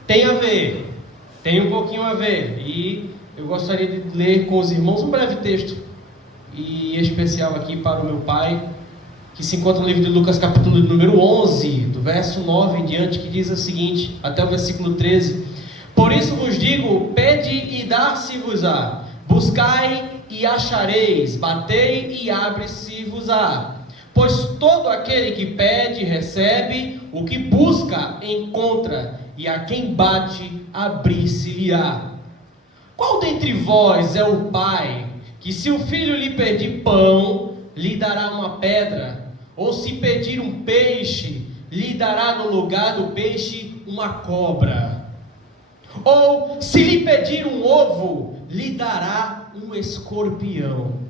tem a ver, tem um pouquinho a ver. E eu gostaria de ler com os irmãos um breve texto, e especial aqui para o meu pai, que se encontra no livro de Lucas, capítulo de número 11, do verso 9 em diante, que diz o seguinte, até o versículo 13: Por isso vos digo, pede e dar-se-vos-á, buscai e achareis, batei e abre-se-vos-á. Pois todo aquele que pede, recebe, o que busca, encontra, e a quem bate, abrir-se-lhe-á. Qual dentre vós é o pai, que se o filho lhe pedir pão, lhe dará uma pedra? Ou se pedir um peixe, lhe dará no lugar do peixe uma cobra? Ou se lhe pedir um ovo, lhe dará um escorpião?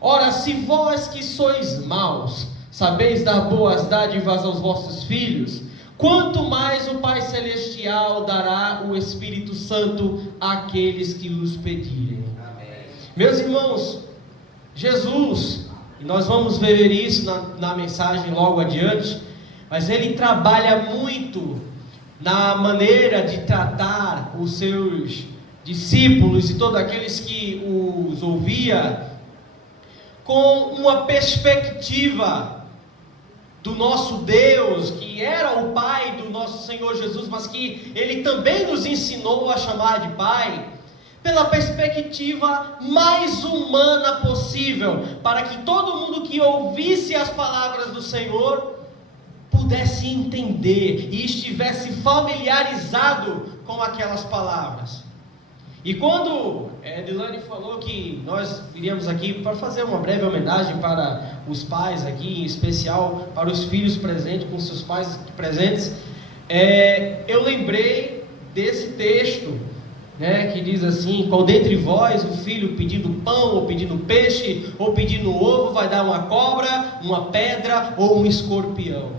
Ora, se vós que sois maus, sabeis dar boas dádivas aos vossos filhos, quanto mais o Pai Celestial dará o Espírito Santo àqueles que os pedirem. Amém. Meus irmãos, Jesus, e nós vamos ver isso na mensagem logo adiante, mas ele trabalha muito na maneira de tratar os seus discípulos e todos aqueles que os ouvia, com uma perspectiva do nosso Deus, que era o Pai do nosso Senhor Jesus, mas que Ele também nos ensinou a chamar de Pai, pela perspectiva mais humana possível, para que todo mundo que ouvisse as palavras do Senhor pudesse entender e estivesse familiarizado com aquelas palavras. E quando Edilane falou que nós viríamos aqui para fazer uma breve homenagem para os pais aqui, em especial para os filhos presentes, com seus pais presentes, eu lembrei desse texto, que diz assim: qual dentre vós o filho pedindo pão, ou pedindo peixe, ou pedindo ovo, vai dar uma cobra, uma pedra ou um escorpião?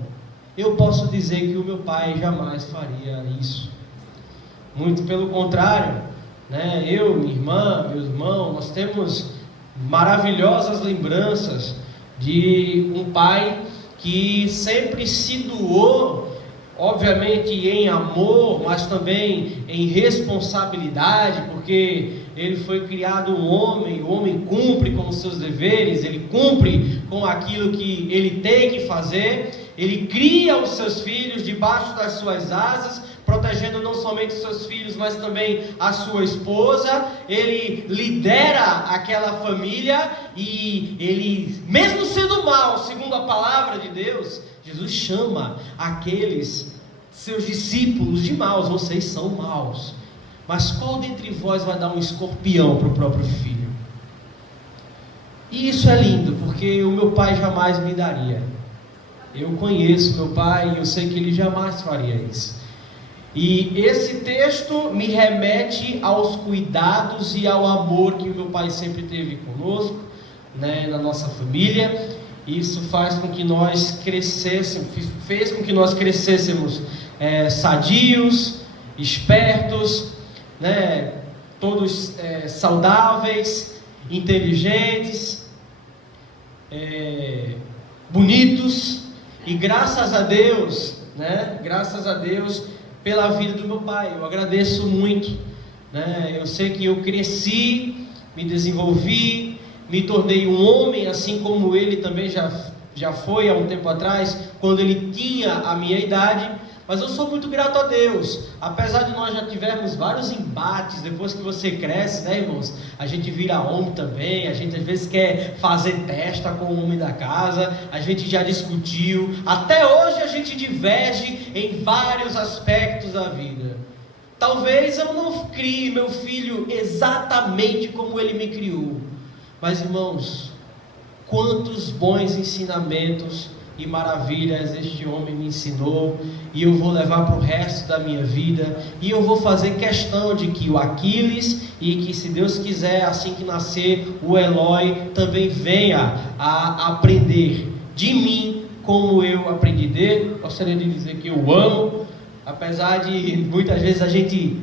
Eu posso dizer que o meu pai jamais faria isso. Muito pelo contrário. Eu, minha irmã, meu irmão, nós temos maravilhosas lembranças de um pai que sempre se doou, obviamente em amor, mas também em responsabilidade, porque ele foi criado um homem, o homem cumpre com os seus deveres, ele cumpre com aquilo que ele tem que fazer, ele cria os seus filhos debaixo das suas asas, protegendo não somente os seus filhos, mas também a sua esposa. Ele lidera aquela família e ele, mesmo sendo mau, segundo a palavra de Deus, Jesus chama aqueles seus discípulos de maus. Vocês são maus, mas qual dentre vós vai dar um escorpião para o próprio filho? E isso é lindo, porque o meu pai jamais me daria. Eu conheço meu pai e eu sei que ele jamais faria isso. E esse texto me remete aos cuidados e ao amor que o meu pai sempre teve conosco, na nossa família. Isso faz com que nós fez com que nós crescêssemos sadios, espertos, todos saudáveis, inteligentes, bonitos. E graças a Deus, pela vida do meu pai, eu agradeço muito, eu sei que eu cresci, me desenvolvi, me tornei um homem, assim como ele também já foi há um tempo atrás, quando ele tinha a minha idade. Mas eu sou muito grato a Deus, apesar de nós já tivermos vários embates. Depois que você cresce, irmãos, a gente vira homem também, a gente às vezes quer fazer testa com o homem da casa, a gente já discutiu, até hoje a gente diverge em vários aspectos da vida. Talvez eu não crie meu filho exatamente como ele me criou, mas irmãos, quantos bons ensinamentos e maravilhas este homem me ensinou, e eu vou levar para o resto da minha vida, e eu vou fazer questão de que o Aquiles, e que se Deus quiser, assim que nascer, o Eloy também venha a aprender de mim como eu aprendi dele. Gostaria de dizer que eu amo, apesar de muitas vezes a gente,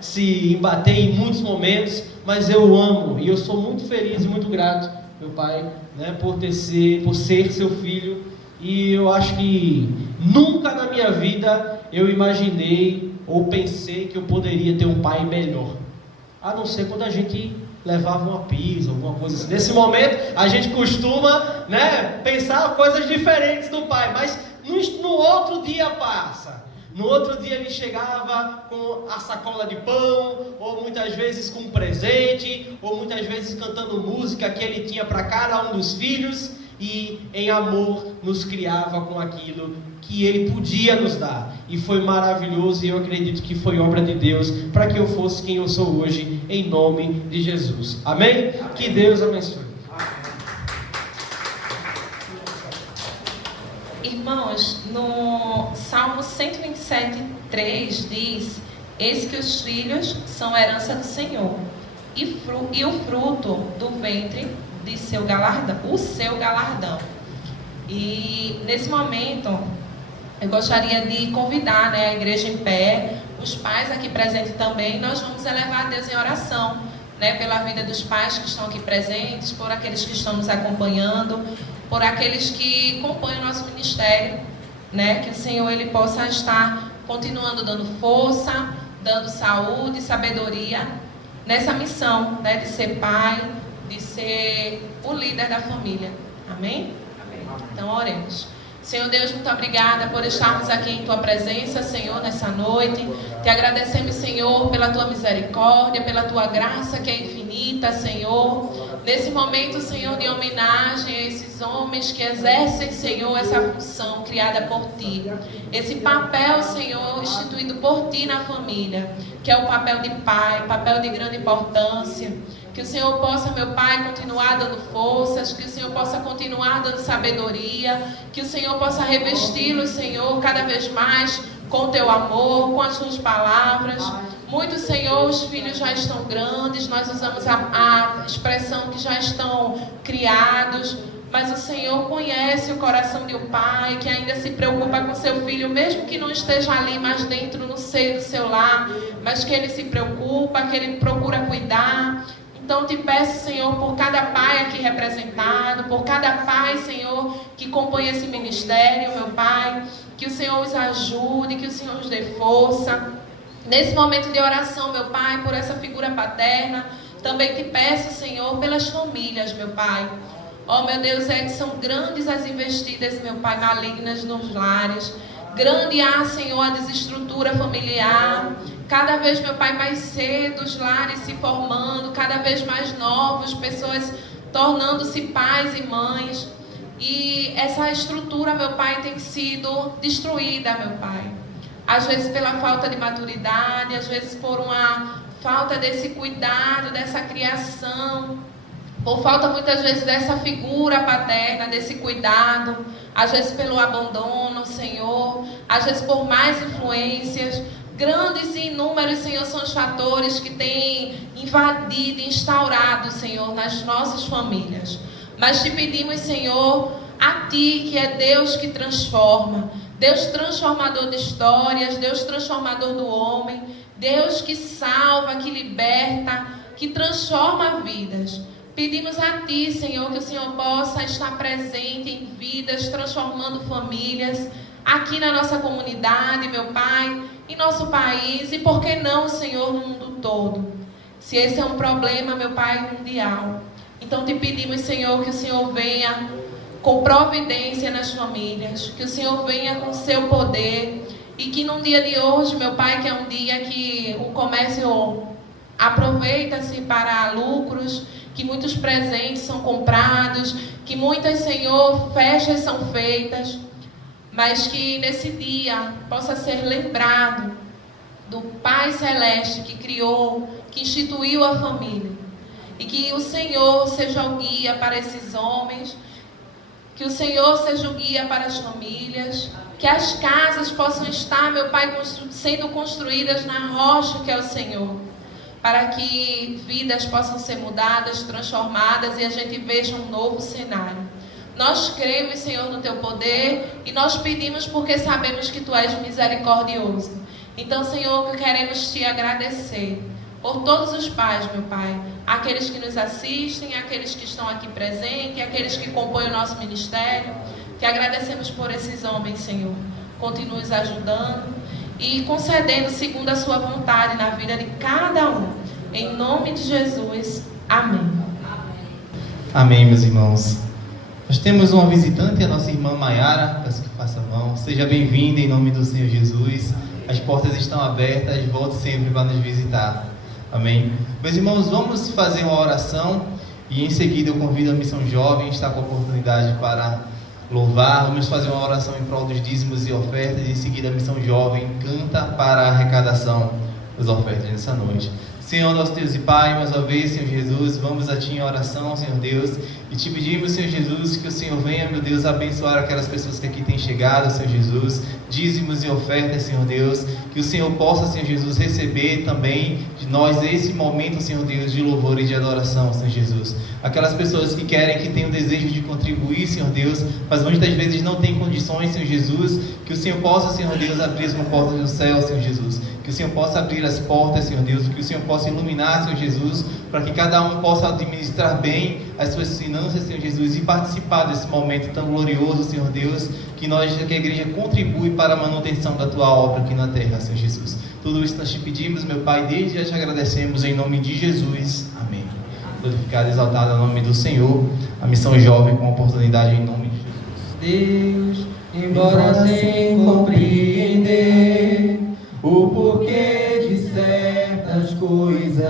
se embater em muitos momentos, mas eu amo e eu sou muito feliz e muito grato, meu pai, por ser seu filho. E eu acho que nunca na minha vida eu imaginei ou pensei que eu poderia ter um pai melhor, a não ser quando a gente levava uma pizza, alguma coisa assim. Nesse momento a gente costuma pensar coisas diferentes do pai, mas no outro dia passa. No outro dia ele chegava com a sacola de pão, ou muitas vezes com um presente, ou muitas vezes cantando música que ele tinha para cada um dos filhos, e em amor nos criava com aquilo que ele podia nos dar. E foi maravilhoso, e eu acredito que foi obra de Deus para que eu fosse quem eu sou hoje, em nome de Jesus. Amém? Amém. Que Deus abençoe. Irmãos, no Salmo 127:3 diz: eis que os filhos são herança do Senhor, e o fruto do ventre de seu galardão, o seu galardão. E nesse momento eu gostaria de convidar a igreja em pé, os pais aqui presentes também. Nós vamos elevar a Deus em oração, pela vida dos pais que estão aqui presentes, por aqueles que estão nos acompanhando, por aqueles que compõem o nosso ministério, que o Senhor ele possa estar continuando dando força, dando saúde e sabedoria nessa missão, de ser pai, de ser o líder da família. Amém? Amém. Então oremos. Senhor Deus, muito obrigada por estarmos aqui em Tua presença, Senhor, nessa noite. Te agradecemos, Senhor, pela Tua misericórdia, pela Tua graça que é infinita, Senhor. Nesse momento, Senhor, de homenagem a esses homens que exercem, Senhor, essa função criada por Ti. Esse papel, Senhor, instituído por Ti na família, que é o papel de pai, papel de grande importância. Que o Senhor possa, meu Pai, continuar dando forças, que o Senhor possa continuar dando sabedoria, que o Senhor possa revesti-los, Senhor, cada vez mais com o Teu amor, com as Tuas palavras. Muitos, Senhor, os filhos já estão grandes, nós usamos a expressão que já estão criados, mas o Senhor conhece o coração de um pai que ainda se preocupa com seu filho, mesmo que não esteja ali mais dentro, no seio do seu lar, mas que ele se preocupa, que ele procura cuidar. Então te peço, Senhor, por cada pai aqui representado, por cada pai, Senhor, que compõe esse ministério, meu Pai, que o Senhor os ajude, que o Senhor os dê força. Nesse momento de oração, meu Pai, por essa figura paterna, também te peço, Senhor, pelas famílias, meu Pai. Oh, meu Deus, que são grandes as investidas, meu Pai, malignas nos lares. Grande Senhor, a desestrutura familiar. Cada vez, meu Pai, mais cedo os lares se formando, cada vez mais novos, pessoas tornando-se pais e mães. E essa estrutura, meu Pai, tem sido destruída, meu Pai. Às vezes pela falta de maturidade, às vezes por uma falta desse cuidado, dessa criação, por falta muitas vezes dessa figura paterna, desse cuidado, às vezes pelo abandono, Senhor, às vezes por mais influências. Grandes e inúmeros, Senhor, são os fatores que têm invadido, instaurado, Senhor, nas nossas famílias. Mas te pedimos, Senhor, a Ti, que é Deus que transforma, Deus transformador de histórias, Deus transformador do homem, Deus que salva, que liberta, que transforma vidas. Pedimos a Ti, Senhor, que o Senhor possa estar presente em vidas, transformando famílias, aqui na nossa comunidade, meu Pai, em nosso país e, por que não, Senhor, no mundo todo. Se esse é um problema, meu Pai, mundial, então te pedimos, Senhor, que o Senhor venha com providência nas famílias, que o Senhor venha com seu poder e que num dia de hoje, meu Pai, que é um dia que o comércio aproveita-se para lucros, que muitos presentes são comprados, que muitas, Senhor, festas são feitas, mas que nesse dia possa ser lembrado do Pai Celeste que criou, que instituiu a família, e que o Senhor seja o guia para esses homens, que o Senhor seja o guia para as famílias, que as casas possam estar, meu Pai, sendo construídas na rocha que é o Senhor, para que vidas possam ser mudadas, transformadas e a gente veja um novo cenário. Nós cremos, Senhor, no Teu poder e nós pedimos porque sabemos que Tu és misericordioso. Então, Senhor, queremos Te agradecer por todos os pais, meu Pai, aqueles que nos assistem, aqueles que estão aqui presentes, aqueles que compõem o nosso ministério. Te agradecemos por esses homens, Senhor. Continue nos ajudando e concedendo segundo a Sua vontade na vida de cada um. Em nome de Jesus. Amém. Amém, meus irmãos. Nós temos uma visitante, a nossa irmã Maiara. Peço que faça a mão. Seja bem-vinda em nome do Senhor Jesus. As portas estão abertas. Volte sempre para nos visitar. Amém. Meus irmãos, vamos fazer uma oração e em seguida eu convido a Missão Jovem, está com a oportunidade para louvar. Vamos fazer uma oração em prol dos dízimos e ofertas e em seguida a Missão Jovem canta para a arrecadação das ofertas nessa noite. Senhor, nosso Deus e Pai, mais uma vez, Senhor Jesus, vamos a Ti em oração, Senhor Deus, e Te pedimos, Senhor Jesus, que o Senhor venha, meu Deus, abençoar aquelas pessoas que aqui têm chegado, Senhor Jesus, dízimos e ofertas, Senhor Deus, que o Senhor possa, Senhor Jesus, receber também de nós esse momento, Senhor Deus, de louvor e de adoração, Senhor Jesus. Aquelas pessoas que querem, que têm o desejo de contribuir, Senhor Deus, mas muitas vezes não têm condições, Senhor Jesus, que o Senhor possa, Senhor Deus, abrir as portas do céu, Senhor Jesus, que o Senhor possa abrir as portas, Senhor Deus, que o Senhor possa iluminar, Senhor Jesus, para que cada um possa administrar bem as suas finanças, Senhor Jesus, e participar desse momento tão glorioso, Senhor Deus, que a igreja contribui para a manutenção da Tua obra aqui na terra, Senhor Jesus. Tudo isso nós te pedimos, meu Pai, desde já te agradecemos em nome de Jesus. Amém. Glorificado e exaltado é o nome do Senhor. A Missão Jovem com oportunidade em nome de Jesus. Deus, embora sem compreender o porquê de certas coisas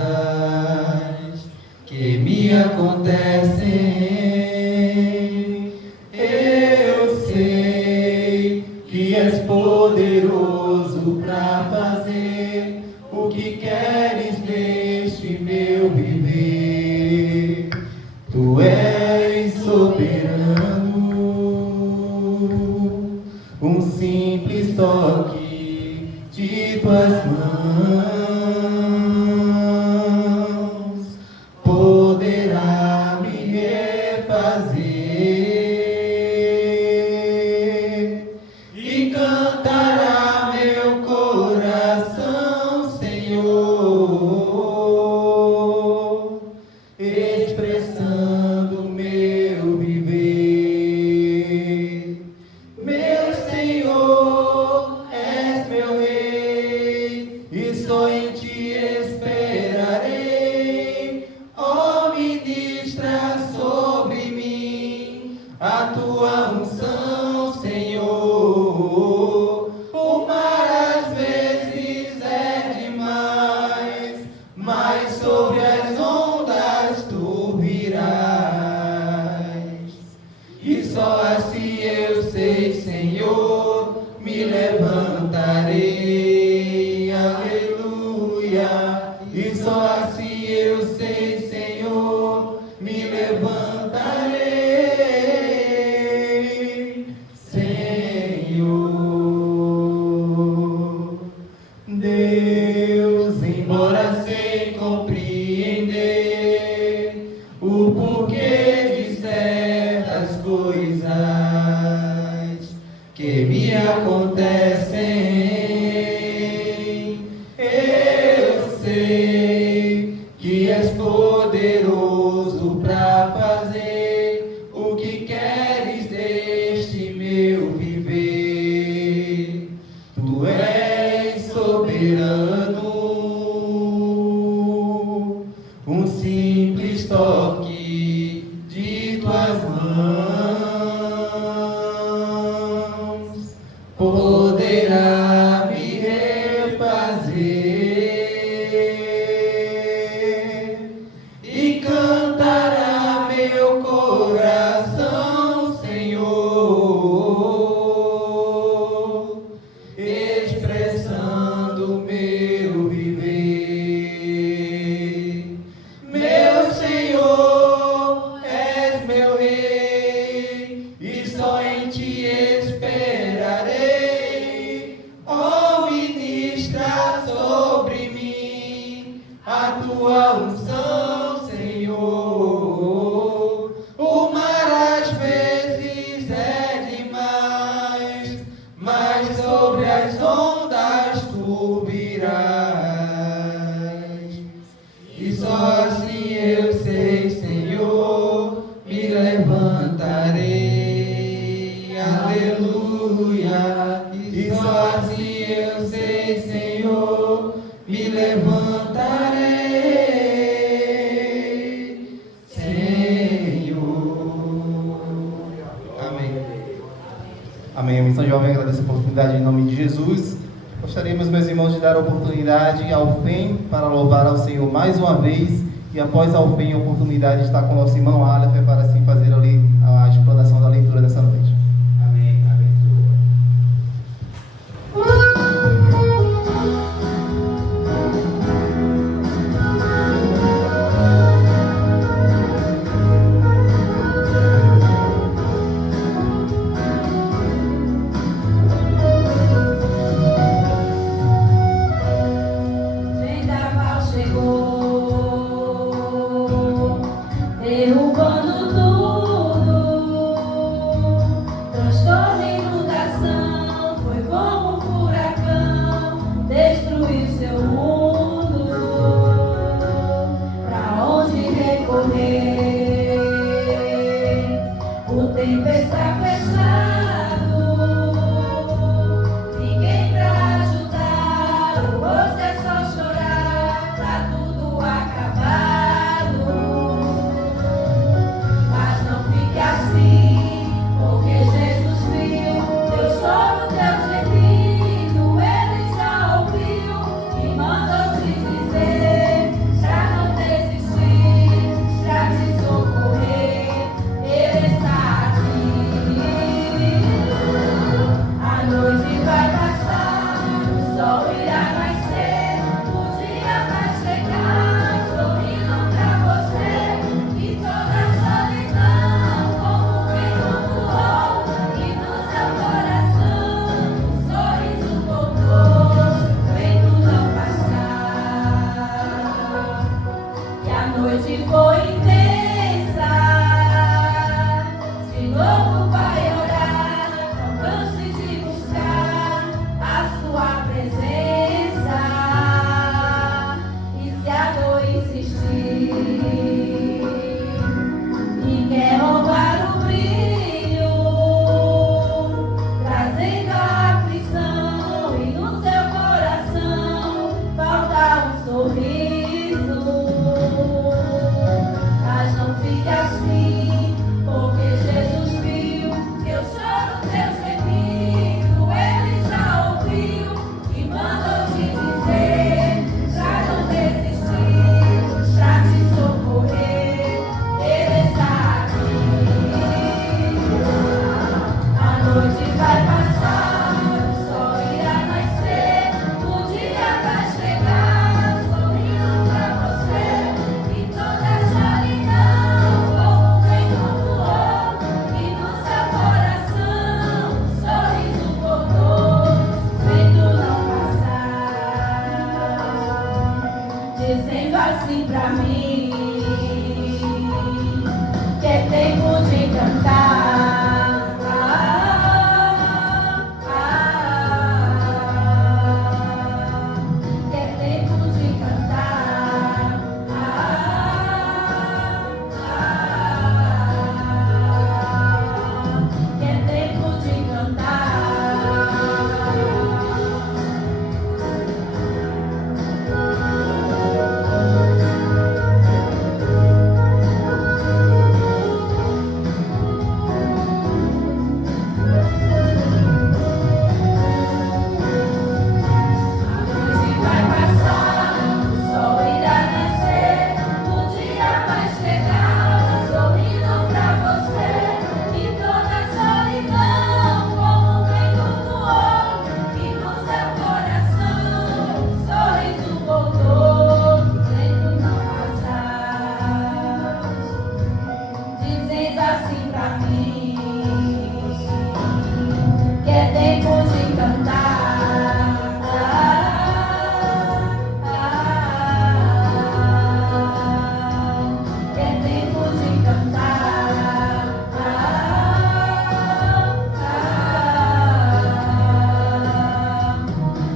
que me acontecem, eu sei que és poderoso para fazer o que queres neste meu viver. Tu és soberano, um simples toque de Tuas mãos poderá me refazer e cantará meu coração, Senhor, expressando meu viver. Meu Senhor, és meu Rei, e só em Ti esperarei. Oh, ministra sobre mim a Tua unção, Senhor. O mar às vezes é demais, mas sobre as ondas Tu virás. E só assim eu sei, Senhor, me levantarei, aleluia. E só assim eu sei, Senhor, me levantarei, Senhor. Deus, embora sem compreender o porquê de certas coisas que me acontecem, eu sei que és poderoso para fazer o que queres deste meu viver. Tu és soberano, um simples toque de Tuas mãos poderá me refazer e cantará meu coração, Senhor, expressando meu viver. Meu Senhor, és meu Rei, e só em Ti esperarei. jovem agradece a oportunidade em nome de Jesus. Gostaríamos, meus irmãos, de dar a oportunidade ao FEM para louvar ao Senhor mais uma vez, e após ao FEM a oportunidade de estar com o nosso irmão Aleph para assim fazer ali a explanação da leitura dessa noite. Amém. Vendaval chegou, derrubando tudo, transtorno e inundação, foi como um furacão, destruiu seu mundo. Pra onde recorrer? O tempo está fechado, ninguém pra ajudar, o rosto é só chorar, tá tudo acabado. Mas não fique assim, porque Jesus viu teu choro, teu gemido, ele já ouviu e mandou te dizer pra não desistir, pra te socorrer, ele está aqui. A noite vai passar, o sol irá nascer, o dia vai chegar, sorrindo pra você, e toda a solidão como um vento voou, e no seu coração um sorriso voltou, vento não passar. E a noite foi intensa, de novo vai orar, não canse de buscar a sua presença. E se a dor insistir e quer roubar o brilho, trazendo a aflição, e no seu coração falta um sorriso, mas não fique assim, porque Jesus viu teu choro, teu gemido, ele já ouviu e mandou te dizer pra não desistir, pra te socorrer, ele está aqui. A noite vai passar, o sol irá nascer, o dia vai chegar, sorrindo pra você, e toda a solidão como um vento voou, e no seu coração um sorriso voltou, vento não passar, dizendo assim pra mim que é tempo de cantar. Que é tempo de cantar.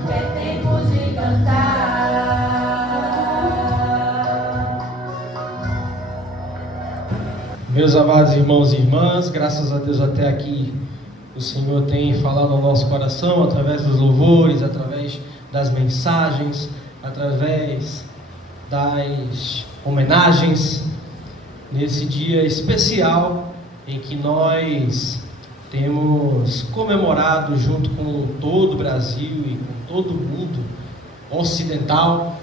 Que é tempo de cantar. Meus amados irmãos e irmãs, graças a Deus até aqui o Senhor tem falado ao nosso coração através dos louvores, através das mensagens, através das homenagens, nesse dia especial em que nós temos comemorado junto com todo o Brasil e com todo o mundo ocidental,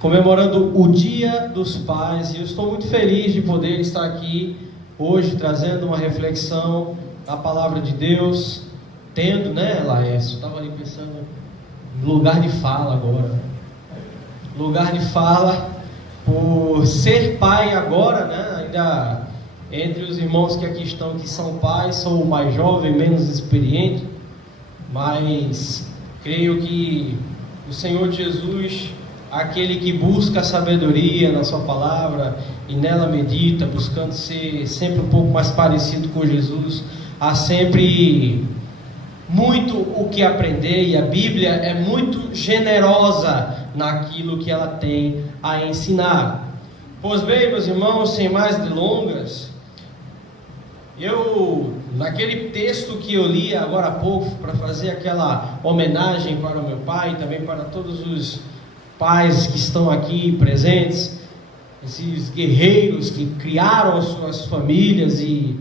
comemorando o Dia dos Pais, e eu estou muito feliz de poder estar aqui hoje trazendo uma reflexão da Palavra de Deus, tendo, né, Laércio, eu estava ali pensando em lugar de fala agora, lugar de fala, por ser pai agora, né, ainda entre os irmãos que aqui estão, que são pais, sou o mais jovem, menos experiente, mas creio que o Senhor Jesus, aquele que busca a sabedoria na sua palavra e nela medita, buscando ser sempre um pouco mais parecido com Jesus, há sempre muito o que aprender, e a Bíblia é muito generosa naquilo que ela tem a ensinar. Pois bem, meus irmãos, sem mais delongas, naquele texto que eu li agora há pouco, para fazer aquela homenagem para o meu pai e também para todos os pais que estão aqui presentes, esses guerreiros que criaram as suas famílias e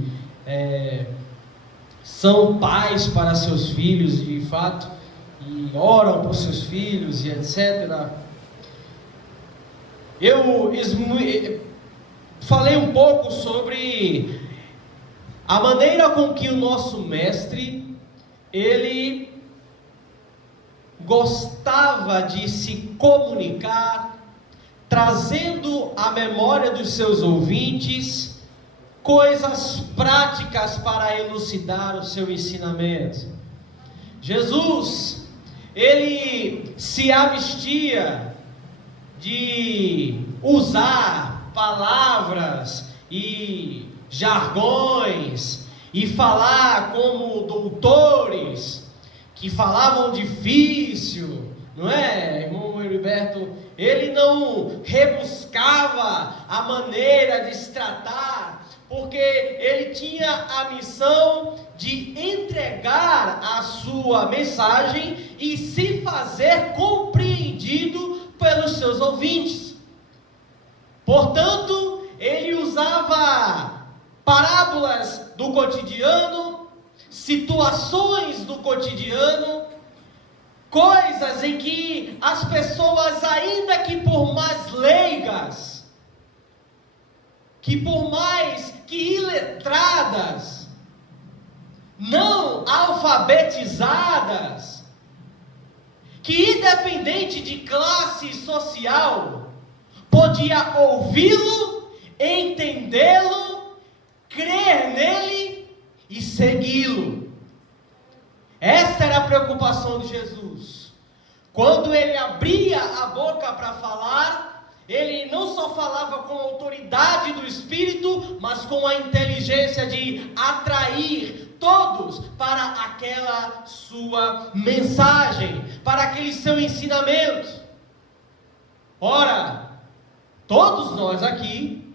são pais para seus filhos de fato, e oram por seus filhos e etc. Eu falei um pouco sobre a maneira com que o nosso mestre, ele gostava de se comunicar, trazendo à memória dos seus ouvintes coisas práticas para elucidar o seu ensinamento. Jesus, ele se abstia de usar palavras e jargões e falar como doutores que falavam difícil, não é, irmão Heriberto? Ele não rebuscava a maneira de se tratar, porque ele tinha a missão de entregar a sua mensagem e se fazer compreendido pelos seus ouvintes. Portanto, ele usava parábolas do cotidiano, situações do cotidiano, coisas em que as pessoas, ainda que por mais leigas, que por mais que iletradas, não alfabetizadas, que independente de classe social, podia ouvi-lo, entendê-lo, crer nele e segui-lo. Esta era a preocupação de Jesus. Quando ele abria a boca para falar, ele não só falava com a autoridade do Espírito, mas com a inteligência de atrair todos para aquela sua mensagem, para aquele seu ensinamento. Ora, todos nós aqui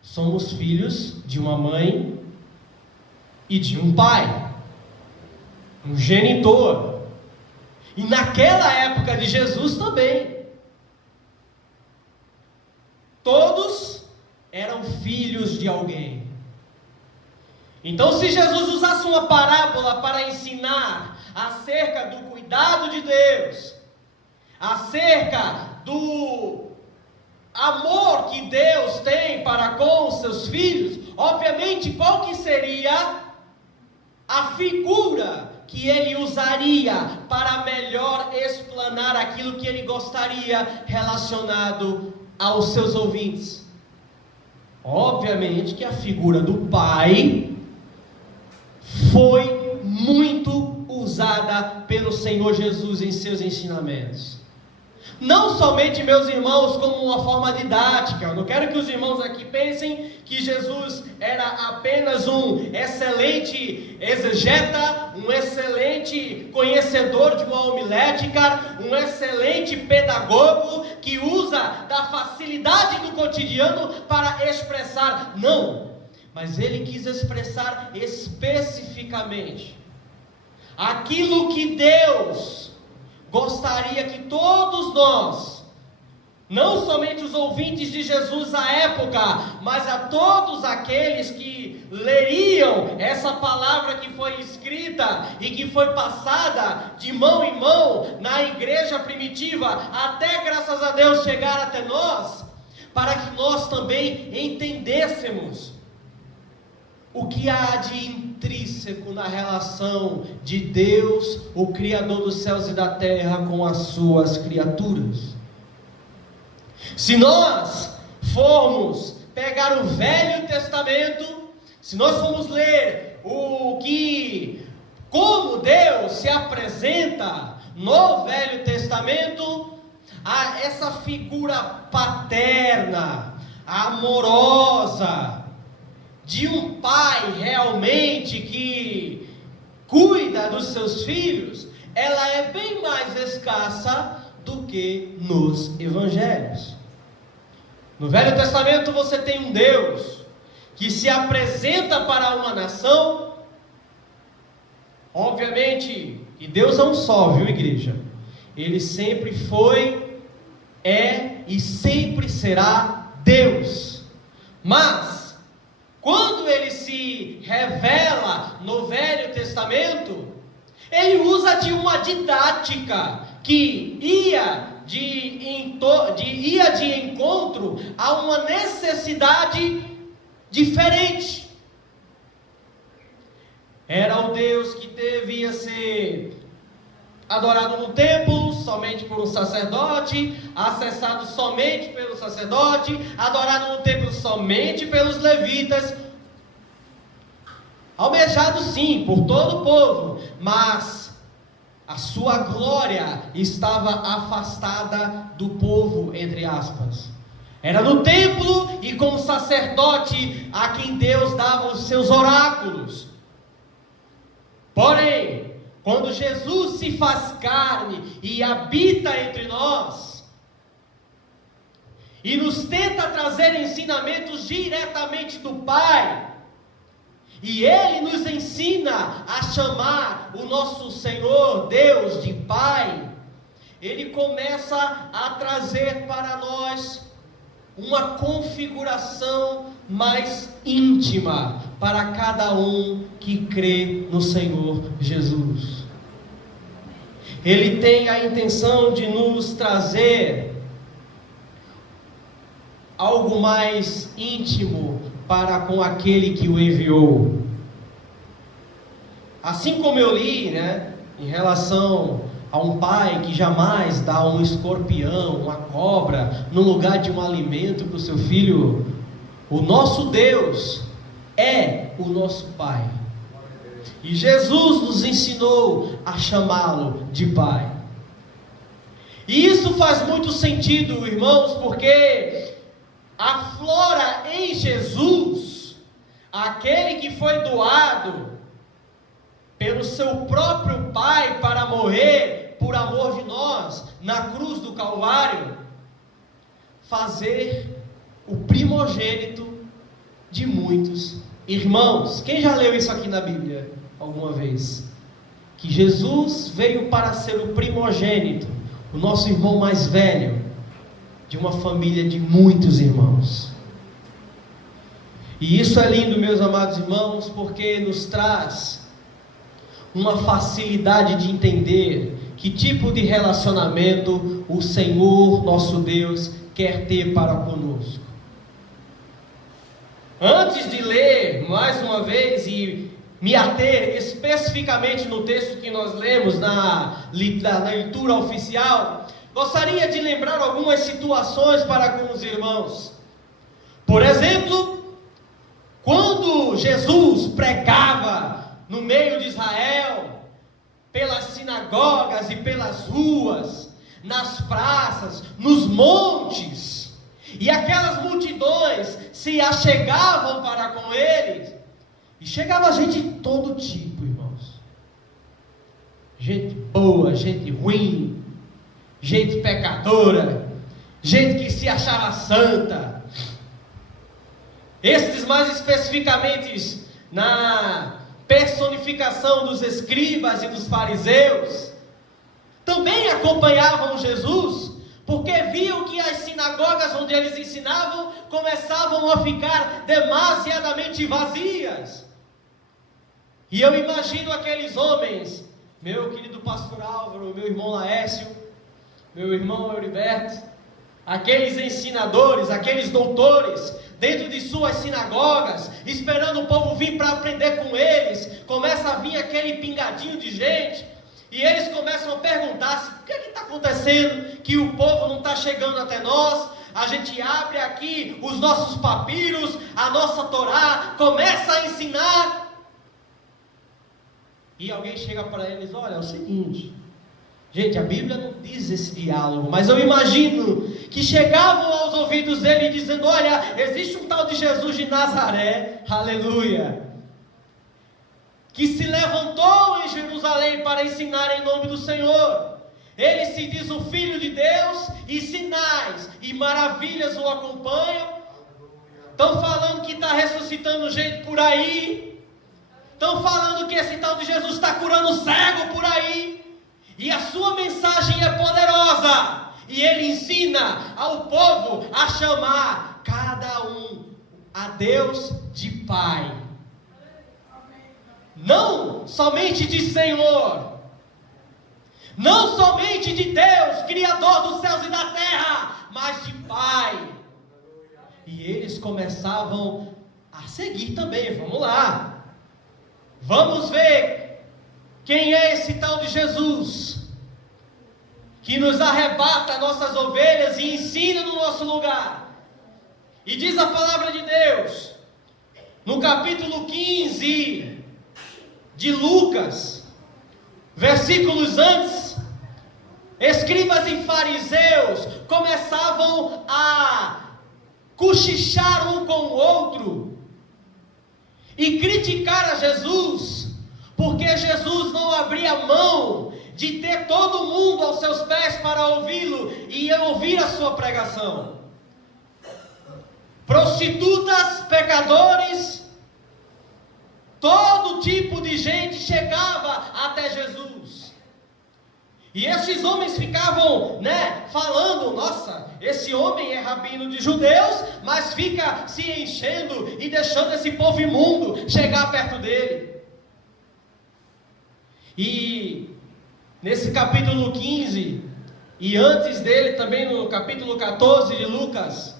somos filhos de uma mãe e de um pai, um genitor. E naquela época de Jesus também, todos eram filhos de alguém. Então, se Jesus usasse uma parábola para ensinar acerca do cuidado de Deus, acerca do amor que Deus tem para com os seus filhos, obviamente, qual que seria a figura que ele usaria para melhor explanar aquilo que ele gostaria relacionado aos seus ouvintes? Obviamente que a figura do pai foi muito usada pelo Senhor Jesus em seus ensinamentos. Não somente, meus irmãos, como uma forma didática. Eu não quero que os irmãos aqui pensem que Jesus era apenas um excelente exegeta, um excelente conhecedor de uma homilética, um excelente pedagogo que usa da facilidade do cotidiano para expressar. Não, mas ele quis expressar especificamente aquilo que Deus gostaria que todos nós não somente os ouvintes de Jesus à época, mas a todos aqueles que leriam essa palavra que foi escrita e que foi passada de mão em mão na igreja primitiva, até, graças a Deus, chegar até nós, para que nós também entendêssemos o que há de intrínseco na relação de Deus, o Criador dos céus e da terra, com as suas criaturas. Se nós formos pegar o Velho Testamento, se nós formos ler como Deus se apresenta no Velho Testamento, há essa figura paterna, amorosa, de um pai realmente que cuida dos seus filhos, ela é bem mais escassa do que nos evangelhos. No Velho Testamento você tem um Deus que se apresenta para uma nação. Obviamente que Deus é um só, viu, igreja? Ele sempre foi, é e sempre será Deus. Mas quando ele se revela no Velho Testamento, ele usa de uma didática que ia de encontro a uma necessidade diferente. Era o Deus que devia ser adorado no templo somente por um sacerdote, acessado somente pelo sacerdote, adorado no templo somente pelos levitas, almejado sim por todo o povo, mas a sua glória estava afastada do povo, entre aspas. Era no templo e com o sacerdote a quem Deus dava os seus oráculos. Porém, quando Jesus se faz carne e habita entre nós, e nos tenta trazer ensinamentos diretamente do Pai, e Ele nos ensina a chamar o nosso Senhor Deus de Pai, Ele começa a trazer para nós uma configuração mais íntima para cada um que crê no Senhor Jesus. Ele tem a intenção de nos trazer algo mais íntimo para com aquele que o enviou. Assim como eu li, em relação a um pai que jamais dá um escorpião, uma cobra, no lugar de um alimento para o seu filho, o nosso Deus é o nosso Pai. E Jesus nos ensinou a chamá-lo de Pai. E isso faz muito sentido, irmãos, porque aflora em Jesus aquele que foi doado pelo seu próprio Pai para morrer por amor de nós na cruz do Calvário, fazer o primogênito de muitos irmãos. Quem já leu isso aqui na Bíblia alguma vez? Que Jesus veio para ser o primogênito, o nosso irmão mais velho, de uma família de muitos irmãos. E isso é lindo, meus amados irmãos, porque nos traz uma facilidade de entender que tipo de relacionamento o Senhor, nosso Deus, quer ter para conosco. Antes de ler mais uma vez e me ater especificamente no texto que nós lemos na leitura oficial, gostaria de lembrar algumas situações para com os irmãos. Por exemplo, quando Jesus pregava no meio de Israel, pelas sinagogas e pelas ruas, nas praças, nos montes, e aquelas multidões se achegavam para com ele, e chegava gente de todo tipo, irmãos. Gente boa, gente ruim, gente pecadora, gente que se achava santa. Estes mais especificamente na personificação dos escribas e dos fariseus, também acompanhavam Jesus, porque viam que as sinagogas onde eles ensinavam começavam a ficar demasiadamente vazias. E eu imagino aqueles homens, meu querido pastor Álvaro, meu irmão Laércio, meu irmão Euriberto, aqueles ensinadores, aqueles doutores, dentro de suas sinagogas, esperando o povo vir para aprender com eles. Começa a vir aquele pingadinho de gente, e eles começam a perguntar-se: o que está acontecendo, que o povo não está chegando até nós? A gente abre aqui os nossos papiros, a nossa Torá, começa a ensinar, e alguém chega para eles: olha, é o seguinte, gente, a Bíblia não diz esse diálogo, mas eu imagino que chegavam aos ouvidos dele dizendo: olha, existe um tal de Jesus de Nazaré, aleluia, que se levantou em Jerusalém para ensinar em nome do Senhor. Ele se diz o Filho de Deus, e sinais e maravilhas o acompanham. Estão falando que está ressuscitando gente por aí. Estão falando que esse tal de Jesus está curando cego por aí. E a sua mensagem é poderosa. E ele ensina ao povo a chamar cada um a Deus de Pai. Não somente de Senhor. Não somente de Deus, Criador dos céus e da terra, mas de Pai. E eles começavam a seguir também. Vamos lá. Vamos ver quem é esse tal de Jesus, que nos arrebata nossas ovelhas e ensina no nosso lugar. E diz a palavra de Deus, no capítulo 15 de Lucas, versículos antes, escribas e fariseus começavam a cochichar um com o outro e criticar a Jesus, porque Jesus não abria mão de ter todo mundo aos seus pés para ouvi-lo e ouvir a sua pregação. Prostitutas, pecadores, todo tipo de gente chegava até Jesus. E esses homens ficavam, falando: nossa, esse homem é rabino de judeus, mas fica se enchendo e deixando esse povo imundo chegar perto dele. E nesse capítulo 15, e antes dele também no capítulo 14 de Lucas,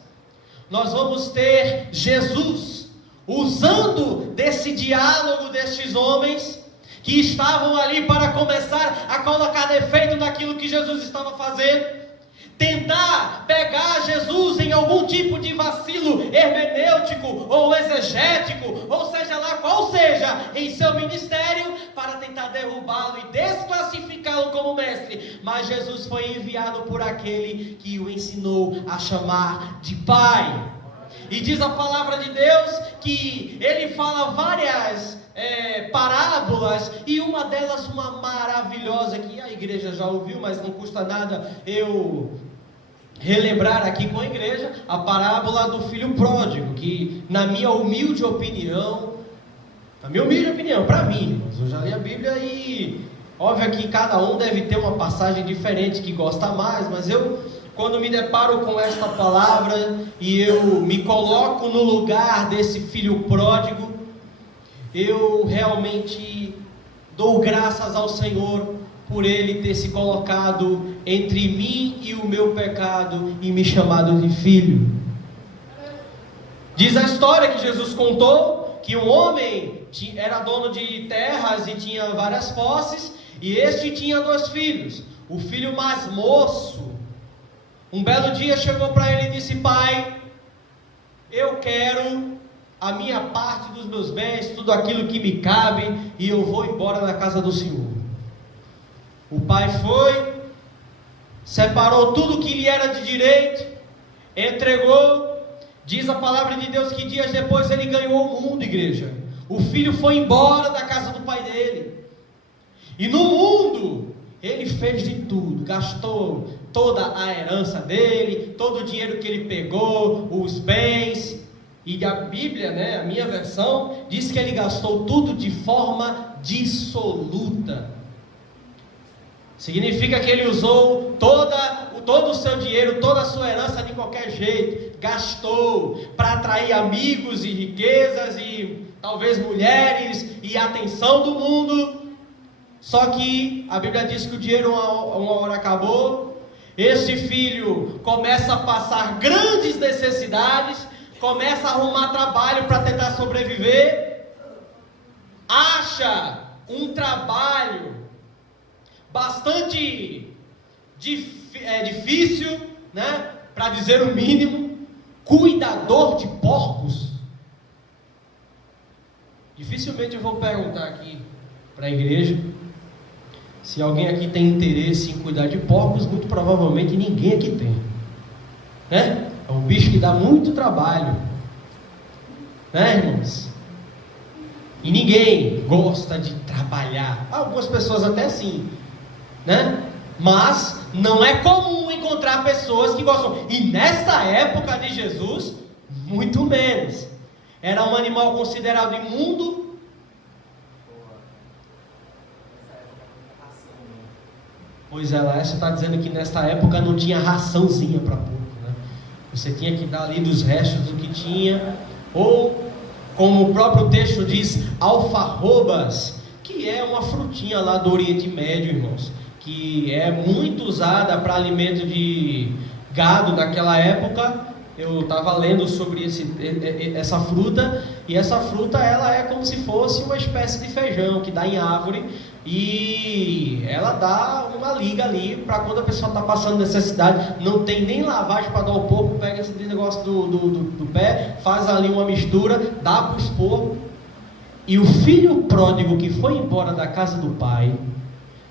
nós vamos ter Jesus usando desse diálogo destes homens, que estavam ali para começar a colocar defeito naquilo que Jesus estava fazendo, tentar pegar Jesus em algum tipo de vacilo hermenêutico ou exegético, ou seja lá qual seja, em seu ministério, para tentar derrubá-lo e desclassificá-lo como mestre. Mas Jesus foi enviado por aquele que o ensinou a chamar de Pai. E diz a palavra de Deus que ele fala várias parábolas, e uma delas, uma maravilhosa, que a igreja já ouviu, mas não custa nada eu relembrar aqui com a igreja, a parábola do filho pródigo, que na minha humilde opinião, para mim, eu já li a Bíblia e óbvio que cada um deve ter uma passagem diferente que gosta mais, mas eu, quando me deparo com esta palavra e eu me coloco no lugar desse filho pródigo, eu realmente dou graças ao Senhor por Ele ter se colocado entre mim e o meu pecado e me chamado de filho. Diz a história que Jesus contou que um homem era dono de terras e tinha várias posses, e este tinha 2 filhos. O filho mais moço, um belo dia chegou para ele e disse: pai, eu quero a minha parte dos meus bens, tudo aquilo que me cabe, e eu vou embora da casa do Senhor. O pai foi, separou tudo que lhe era de direito, entregou. Diz a palavra de Deus que dias depois ele ganhou o mundo, igreja. O filho foi embora da casa do pai dele, e no mundo ele fez de tudo, gastou toda a herança dele, todo o dinheiro que ele pegou, os bens. E a Bíblia, a minha versão, diz que ele gastou tudo de forma dissoluta. Significa que ele usou todo o seu dinheiro, toda a sua herança de qualquer jeito, gastou para atrair amigos e riquezas e talvez mulheres e atenção do mundo. Só que a Bíblia diz que o dinheiro uma hora acabou. Esse filho começa a passar grandes necessidades, começa a arrumar trabalho para tentar sobreviver, acha um trabalho bastante difícil, né? Para dizer o mínimo, cuidador de porcos. Dificilmente eu vou perguntar aqui para a igreja se alguém aqui tem interesse em cuidar de porcos. Muito provavelmente ninguém aqui tem, né? É um bicho que dá muito trabalho, né, irmãos? E ninguém gosta de trabalhar. Algumas pessoas até sim, né? Mas não é comum encontrar pessoas que gostam. E nessa época de Jesus, muito menos. Era um animal considerado imundo. Pois é, você está dizendo que nessa época não tinha raçãozinha para porco, né? Você tinha que dar ali dos restos do que tinha, ou como o próprio texto diz, alfarrobas, que é uma frutinha lá do Oriente Médio, irmãos, que é muito usada para alimento de gado naquela época. Eu estava lendo sobre essa fruta, e essa fruta ela é como se fosse uma espécie de feijão que dá em árvore, e ela dá uma liga ali para quando a pessoa está passando necessidade, não tem nem lavagem para dar o porco, pega esse negócio do pé, faz ali uma mistura, dá para os porcos. E o filho pródigo que foi embora da casa do pai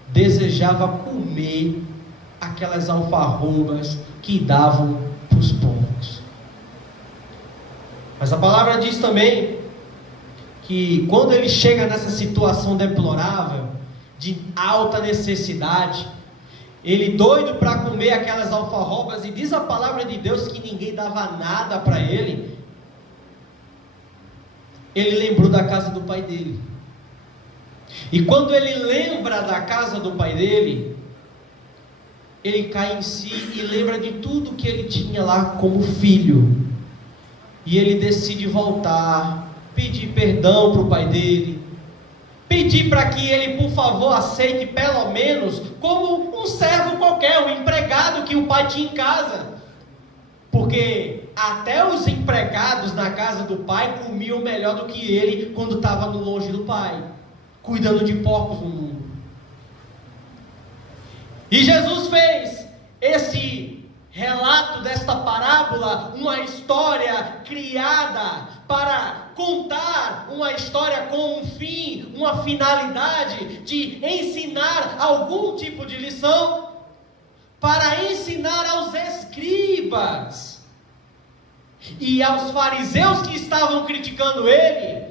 desejava comer aquelas alfarrobas que davam para os porcos. Mas a palavra diz também que quando ele chega nessa situação deplorável, de alta necessidade, ele doido para comer aquelas alfarrobas, e diz a palavra de Deus que ninguém dava nada para ele, ele lembrou da casa do pai dele. E quando ele lembra da casa do pai dele, ele cai em si e lembra de tudo que ele tinha lá como filho. E ele decide voltar, pedir perdão para o pai dele, pedir para que ele, por favor, aceite pelo menos como um servo qualquer, um empregado que o pai tinha em casa. Porque até os empregados na casa do pai comiam melhor do que ele quando estava longe do pai, cuidando de porcos no mundo. E Jesus fez esse relato desta parábola uma história criada para contar uma história com um fim, uma finalidade de ensinar algum tipo de lição, para ensinar aos escribas e aos fariseus que estavam criticando ele,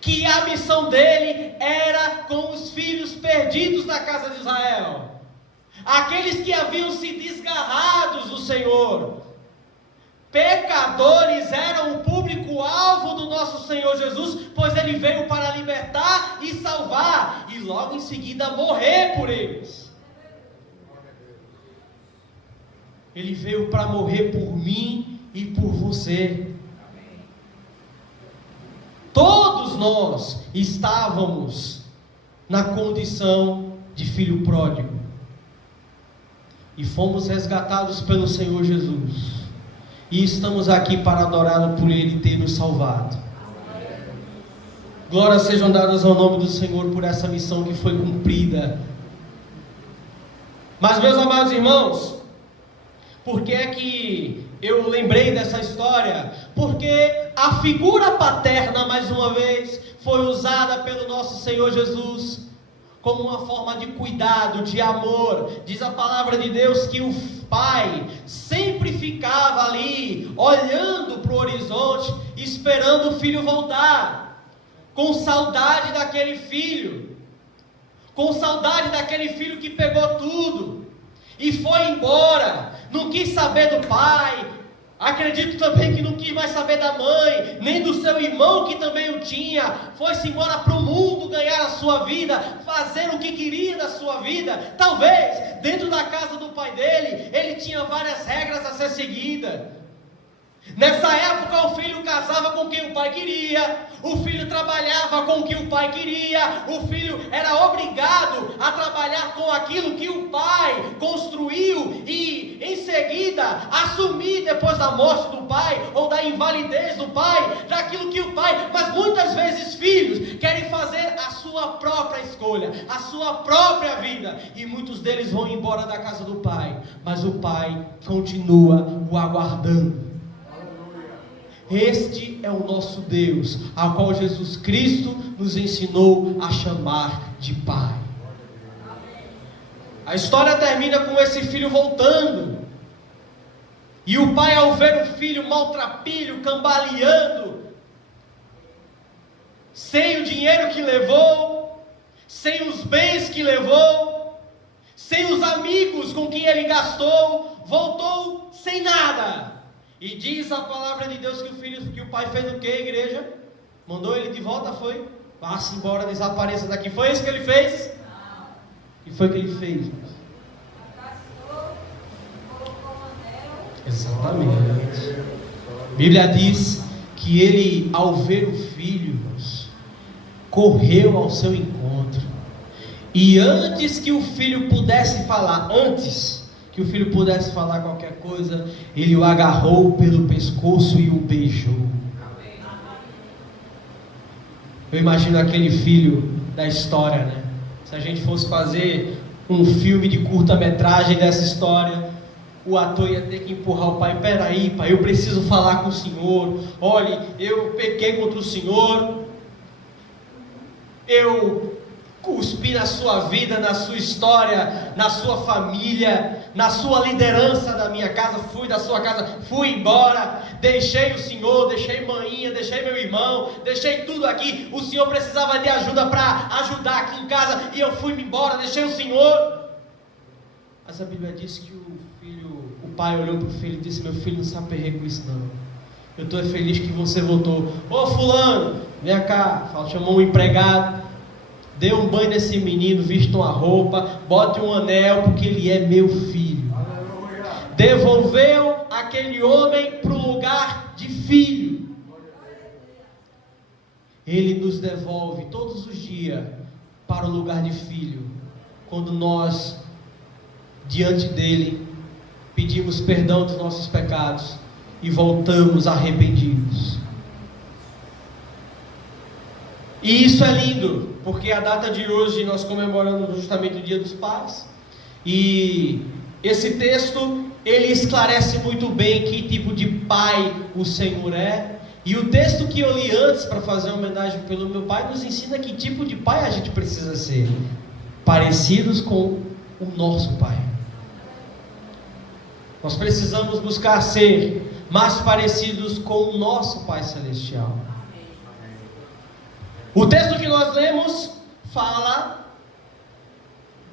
que a missão dele era com os filhos perdidos da casa de Israel, aqueles que haviam se desgarrados do Senhor. Pecadores eram o público-alvo do nosso Senhor Jesus, pois ele veio para libertar e salvar, e logo em seguida morrer por eles. Ele veio para morrer por mim e por você. Todos nós estávamos na condição de filho pródigo, e fomos resgatados pelo Senhor Jesus, e estamos aqui para adorá-lo por Ele ter nos salvado. Glórias sejam dadas ao nome do Senhor por essa missão que foi cumprida. Mas, meus amados irmãos, por que é que eu lembrei dessa história? Porque a figura paterna, mais uma vez, foi usada pelo nosso Senhor Jesus como uma forma de cuidado, de amor. Diz a palavra de Deus que o pai sempre ficava ali, olhando para o horizonte, esperando o filho voltar, com saudade daquele filho, com saudade daquele filho que pegou tudo e foi embora, não quis saber do pai. Acredito também que não quis mais saber da mãe, nem do seu irmão que também o tinha. Foi-se embora para o mundo ganhar a sua vida, fazer o que queria da sua vida. Talvez dentro da casa do pai dele, ele tinha várias regras a ser seguidas. Nessa época, o filho casava com quem o pai queria, o filho trabalhava com o que o pai queria, o filho era obrigado a trabalhar com aquilo que o pai construiu e, em seguida, assumir depois da morte do pai ou da invalidez do pai, daquilo que o pai. Mas muitas vezes, filhos querem fazer a sua própria escolha, a sua própria vida, e muitos deles vão embora da casa do pai, mas o pai continua o aguardando. Este é o nosso Deus, ao qual Jesus Cristo nos ensinou a chamar de Pai. A história termina com esse filho voltando, e o pai, ao ver o filho maltrapilho, cambaleando, sem o dinheiro que levou, sem os bens que levou, sem os amigos com quem ele gastou, voltou sem nada. E diz a palavra de Deus que o pai fez o que, igreja? Mandou ele de volta, foi? Vá-se embora, desapareça daqui. Foi isso que ele fez? Não. E foi o que ele fez? Abraçou, colocou um anel. Exatamente. A Bíblia diz que ele, ao ver o filho, correu ao seu encontro. E antes que o filho pudesse falar, qualquer coisa, ele o agarrou pelo pescoço e o beijou. Eu imagino aquele filho da história, né? Se a gente fosse fazer um filme de curta-metragem dessa história, o ator ia ter que empurrar o pai. Peraí, pai, eu preciso falar com o senhor. Olhe, eu pequei contra o senhor, eu cuspi na sua vida, na sua história, na sua família, na sua liderança da minha casa, fui da sua casa, fui embora, deixei o senhor, deixei manhinha, deixei meu irmão, deixei tudo aqui. O senhor precisava de ajuda para ajudar aqui em casa e eu fui embora, deixei o senhor. Mas a Bíblia diz que o pai olhou para o filho e disse: meu filho, não se aperreia com isso não, eu estou feliz que você voltou. Ô fulano, vem cá, chamou um empregado, dê um banho nesse menino, vista uma roupa, bote um anel, porque ele é meu filho. Aleluia. Devolveu aquele homem para o lugar de filho. Ele nos devolve todos os dias para o lugar de filho, quando nós, diante dele, pedimos perdão dos nossos pecados e voltamos arrependidos. E isso é lindo, porque a data de hoje nós comemoramos justamente o Dia dos Pais, e esse texto, ele esclarece muito bem que tipo de pai o Senhor é, e o texto que eu li antes para fazer homenagem pelo meu pai, nos ensina que tipo de pai a gente precisa ser, parecidos com o nosso pai. Nós precisamos buscar ser mais parecidos com o nosso Pai Celestial. O texto que nós lemos fala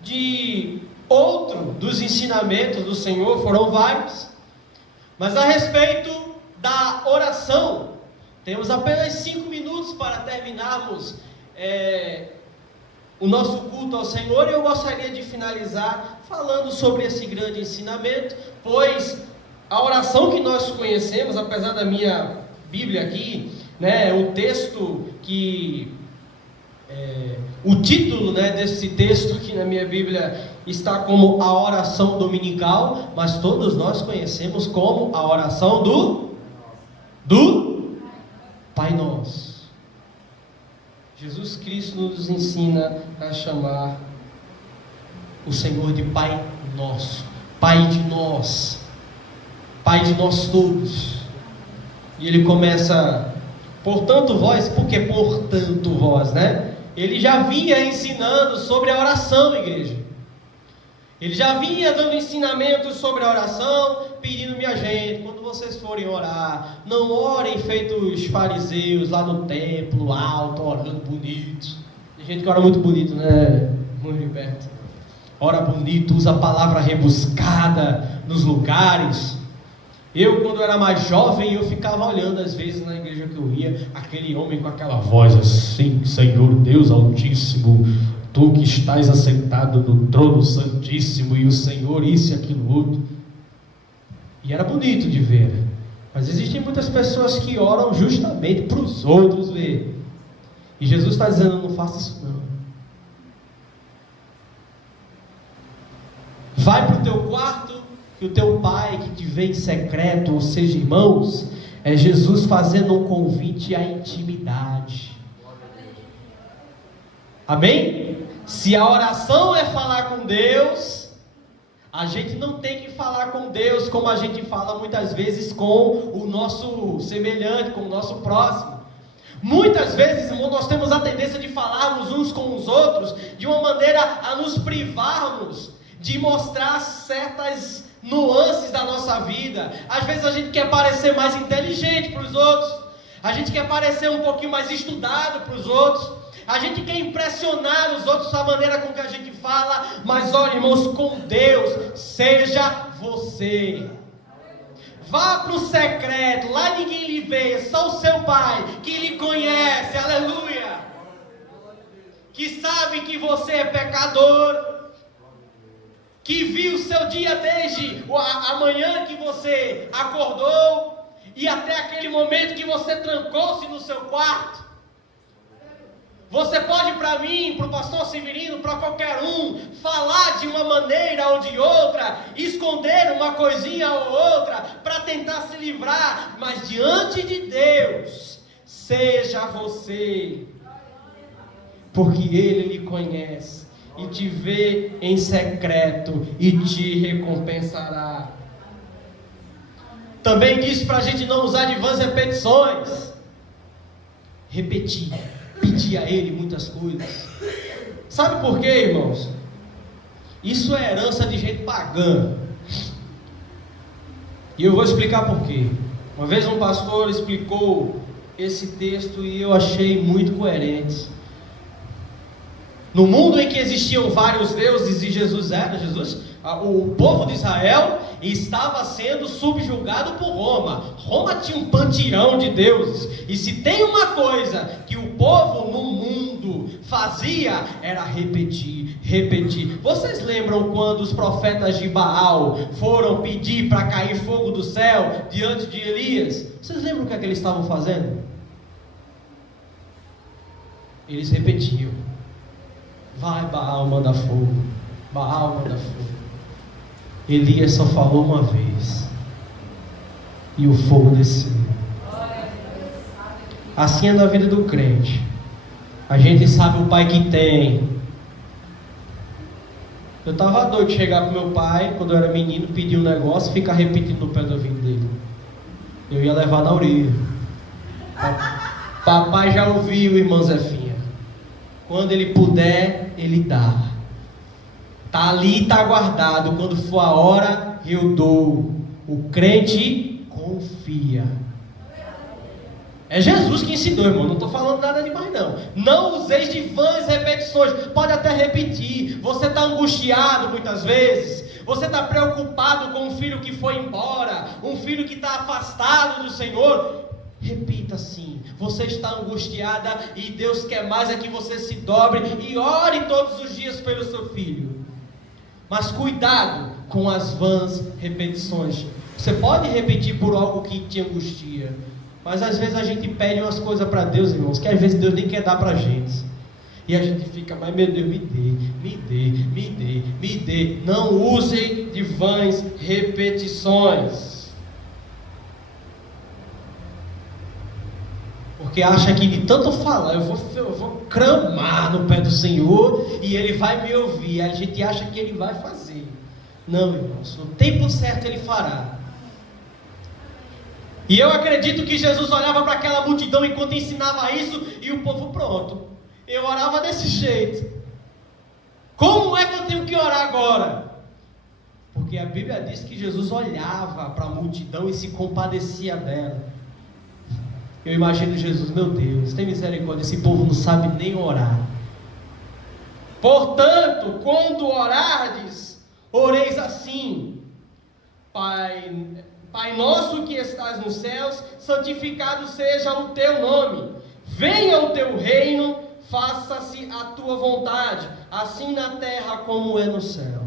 de outro dos ensinamentos do Senhor, foram vários, mas a respeito da oração, temos apenas 5 minutos para terminarmos o nosso culto ao Senhor, e eu gostaria de finalizar falando sobre esse grande ensinamento, pois a oração que nós conhecemos, apesar da minha Bíblia aqui, o texto que o título desse texto aqui na minha Bíblia está como a oração dominical, mas todos nós conhecemos como a oração do Pai Nosso. Jesus Cristo nos ensina a chamar o Senhor de Pai Nosso, Pai de nós todos. E ele começa: portanto vós, por que portanto vós, Ele já vinha ensinando sobre a oração, igreja. Ele já vinha dando ensinamentos sobre a oração, pedindo: minha gente, quando vocês forem orar, não orem feito os fariseus lá no templo, alto, orando bonito. Tem gente que ora muito bonito, irmão Gilberto? Ora bonito, usa a palavra rebuscada nos lugares. Eu, quando era mais jovem, eu ficava olhando às vezes na igreja que eu ia, aquele homem com aquela voz assim: Senhor Deus Altíssimo, Tu que estás assentado no trono santíssimo, e o Senhor isso e aquilo outro. E era bonito de ver. Mas existem muitas pessoas que oram justamente para os outros ver. E Jesus está dizendo: não faça isso não. Vai para o teu quarto, que o teu pai que te vê em secreto, ou seja, irmãos, é Jesus fazendo um convite à intimidade. Amém? Se a oração é falar com Deus, a gente não tem que falar com Deus como a gente fala muitas vezes com o nosso semelhante, com o nosso próximo. Muitas vezes, irmão, nós temos a tendência de falarmos uns com os outros de uma maneira a nos privarmos de mostrar certas nuances da nossa vida. Às vezes a gente quer parecer mais inteligente para os outros, a gente quer parecer um pouquinho mais estudado para os outros, a gente quer impressionar os outros da maneira com que a gente fala. Mas olha, irmãos, com Deus, seja você. Vá para o secreto, lá ninguém lhe vê, só o seu pai que lhe conhece, aleluia, que sabe que você é pecador, que viu o seu dia desde a manhã que você acordou e até aquele momento que você trancou-se no seu quarto. Você pode, para mim, para o pastor Severino, para qualquer um, falar de uma maneira ou de outra, esconder uma coisinha ou outra, para tentar se livrar, mas diante de Deus, seja você, porque Ele lhe conhece, e te vê em secreto, e te recompensará. Também diz para a gente não usar de vãs repetições. Repetir, pedir a Ele muitas coisas. Sabe por quê, irmãos? Isso é herança de gente pagã. E eu vou explicar por quê. Uma vez um pastor explicou esse texto e eu achei muito coerente. No mundo em que existiam vários deuses e Jesus, o povo de Israel estava sendo subjugado por Roma. Roma tinha um panteão de deuses. E se tem uma coisa que o povo no mundo fazia, era repetir, repetir. Vocês lembram quando os profetas de Baal foram pedir para cair fogo do céu diante de Elias? Vocês lembram o que é que eles estavam fazendo? Eles repetiam: vai, Baal, manda fogo. Baal, manda fogo. Elias só falou uma vez e o fogo desceu. Assim é na vida do crente. A gente sabe o pai que tem. Eu estava doido de chegar para meu pai, quando eu era menino, pedir um negócio e ficar repetindo no pé do ouvido dele. Eu ia levar na orelha. Papai já ouviu, irmã Zefinha. Quando ele puder, ele dá. Está ali, está guardado. Quando for a hora, eu dou. O crente confia. É Jesus que ensinou, irmão. Não estou falando nada demais, não. Não useis de vãs repetições. Pode até repetir. Você está angustiado muitas vezes. Você está preocupado com um filho que foi embora. Um filho que está afastado do Senhor. Repita assim: você está angustiada e Deus quer mais é que você se dobre e ore todos os dias pelo seu filho. Mas cuidado com as vãs repetições. Você pode repetir por algo que te angustia, mas às vezes a gente pede umas coisas para Deus, irmãos, que às vezes Deus nem quer dar para a gente. E a gente fica: mas meu Deus, me dê. Não usem de vãs repetições. Porque acha que de tanto falar, eu vou clamar no pé do Senhor e Ele vai me ouvir. A gente acha que Ele vai fazer. Não, irmãos, no tempo certo Ele fará. E eu acredito que Jesus olhava para aquela multidão enquanto ensinava isso e o povo: pronto, eu orava desse jeito. Como é que eu tenho que orar agora? Porque a Bíblia diz que Jesus olhava para a multidão e se compadecia dela. Eu imagino Jesus: meu Deus, tem misericórdia, esse povo não sabe nem orar. Portanto, quando orardes, oreis assim: Pai nosso que estás nos céus, santificado seja o teu nome. Venha o teu reino, faça-se a tua vontade, assim na terra como é no céu.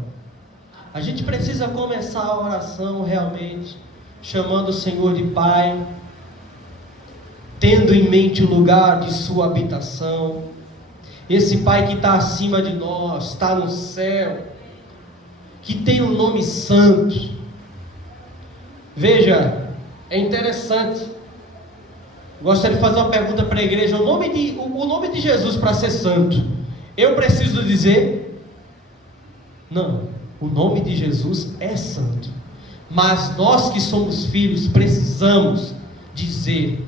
A gente precisa começar a oração realmente, chamando o Senhor de Pai, tendo em mente o lugar de sua habitação. Esse Pai que está acima de nós, está no céu, que tem um nome santo. Veja, é interessante. Gostaria de fazer uma pergunta para a igreja. O nome de Jesus para ser santo, eu preciso dizer? Não, o nome de Jesus é santo. Mas nós que somos filhos precisamos dizer: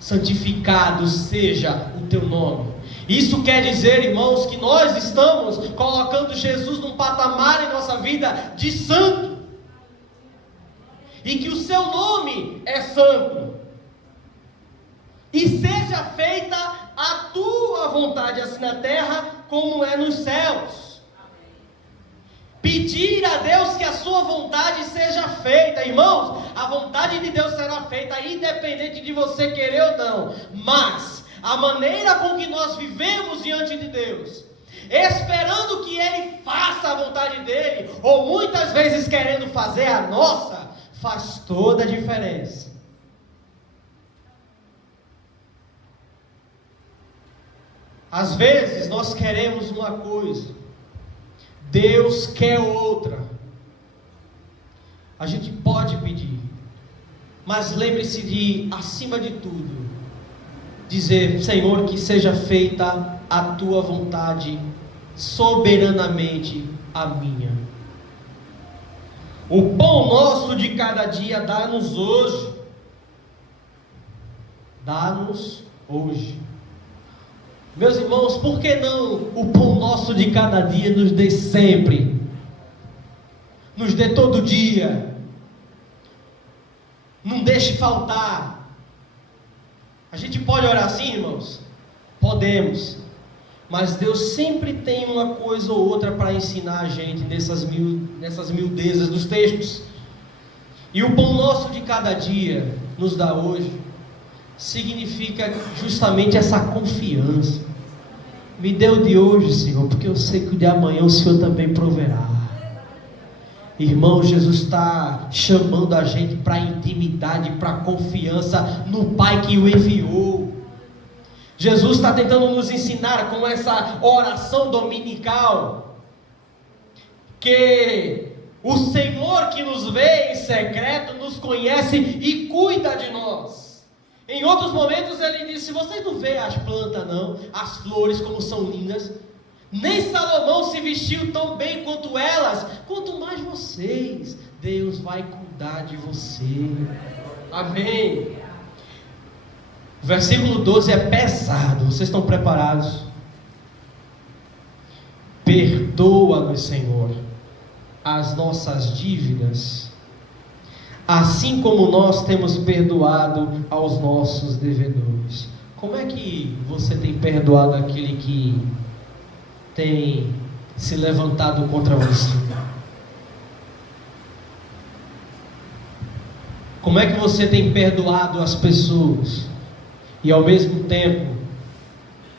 santificado seja o teu nome. Isso quer dizer, irmãos, que nós estamos colocando Jesus num patamar em nossa vida de santo, e que o seu nome é santo. E seja feita a tua vontade, assim na terra como é nos céus. Pedir a Deus que a sua vontade seja feita. Irmãos, a vontade de Deus será feita independente de você querer ou não. Mas a maneira com que nós vivemos diante de Deus, esperando que Ele faça a vontade dEle, ou muitas vezes querendo fazer a nossa, faz toda a diferença. Às vezes nós queremos uma coisa, Deus quer outra. A gente pode pedir, mas lembre-se de, acima de tudo, dizer: Senhor, que seja feita a tua vontade, soberanamente a minha. O pão nosso de cada dia dá-nos hoje. Dá-nos hoje. Meus irmãos, por que não o pão nosso de cada dia nos dê sempre? Nos dê todo dia. Não deixe faltar. A gente pode orar assim, irmãos? Podemos. Mas Deus sempre tem uma coisa ou outra para ensinar a gente nessas miudezas dos textos. E o pão nosso de cada dia nos dá hoje significa justamente essa confiança. Me dê o de hoje, Senhor, porque eu sei que o de amanhã o Senhor também proverá. Irmão, Jesus está chamando a gente para intimidade, para confiança no Pai que o enviou. Jesus está tentando nos ensinar com essa oração dominical que o Senhor que nos vê em secreto nos conhece e cuida de nós. Em outros momentos ele disse: vocês não veem as plantas não, as flores como são lindas? Nem Salomão se vestiu tão bem quanto elas. Quanto mais vocês, Deus vai cuidar de você. Amém. O versículo 12 é pesado. Vocês estão preparados? Perdoa-nos, Senhor, as nossas dívidas, assim como nós temos perdoado aos nossos devedores. Como é que você tem perdoado aquele que tem se levantado contra você? Como é que você tem perdoado as pessoas e ao mesmo tempo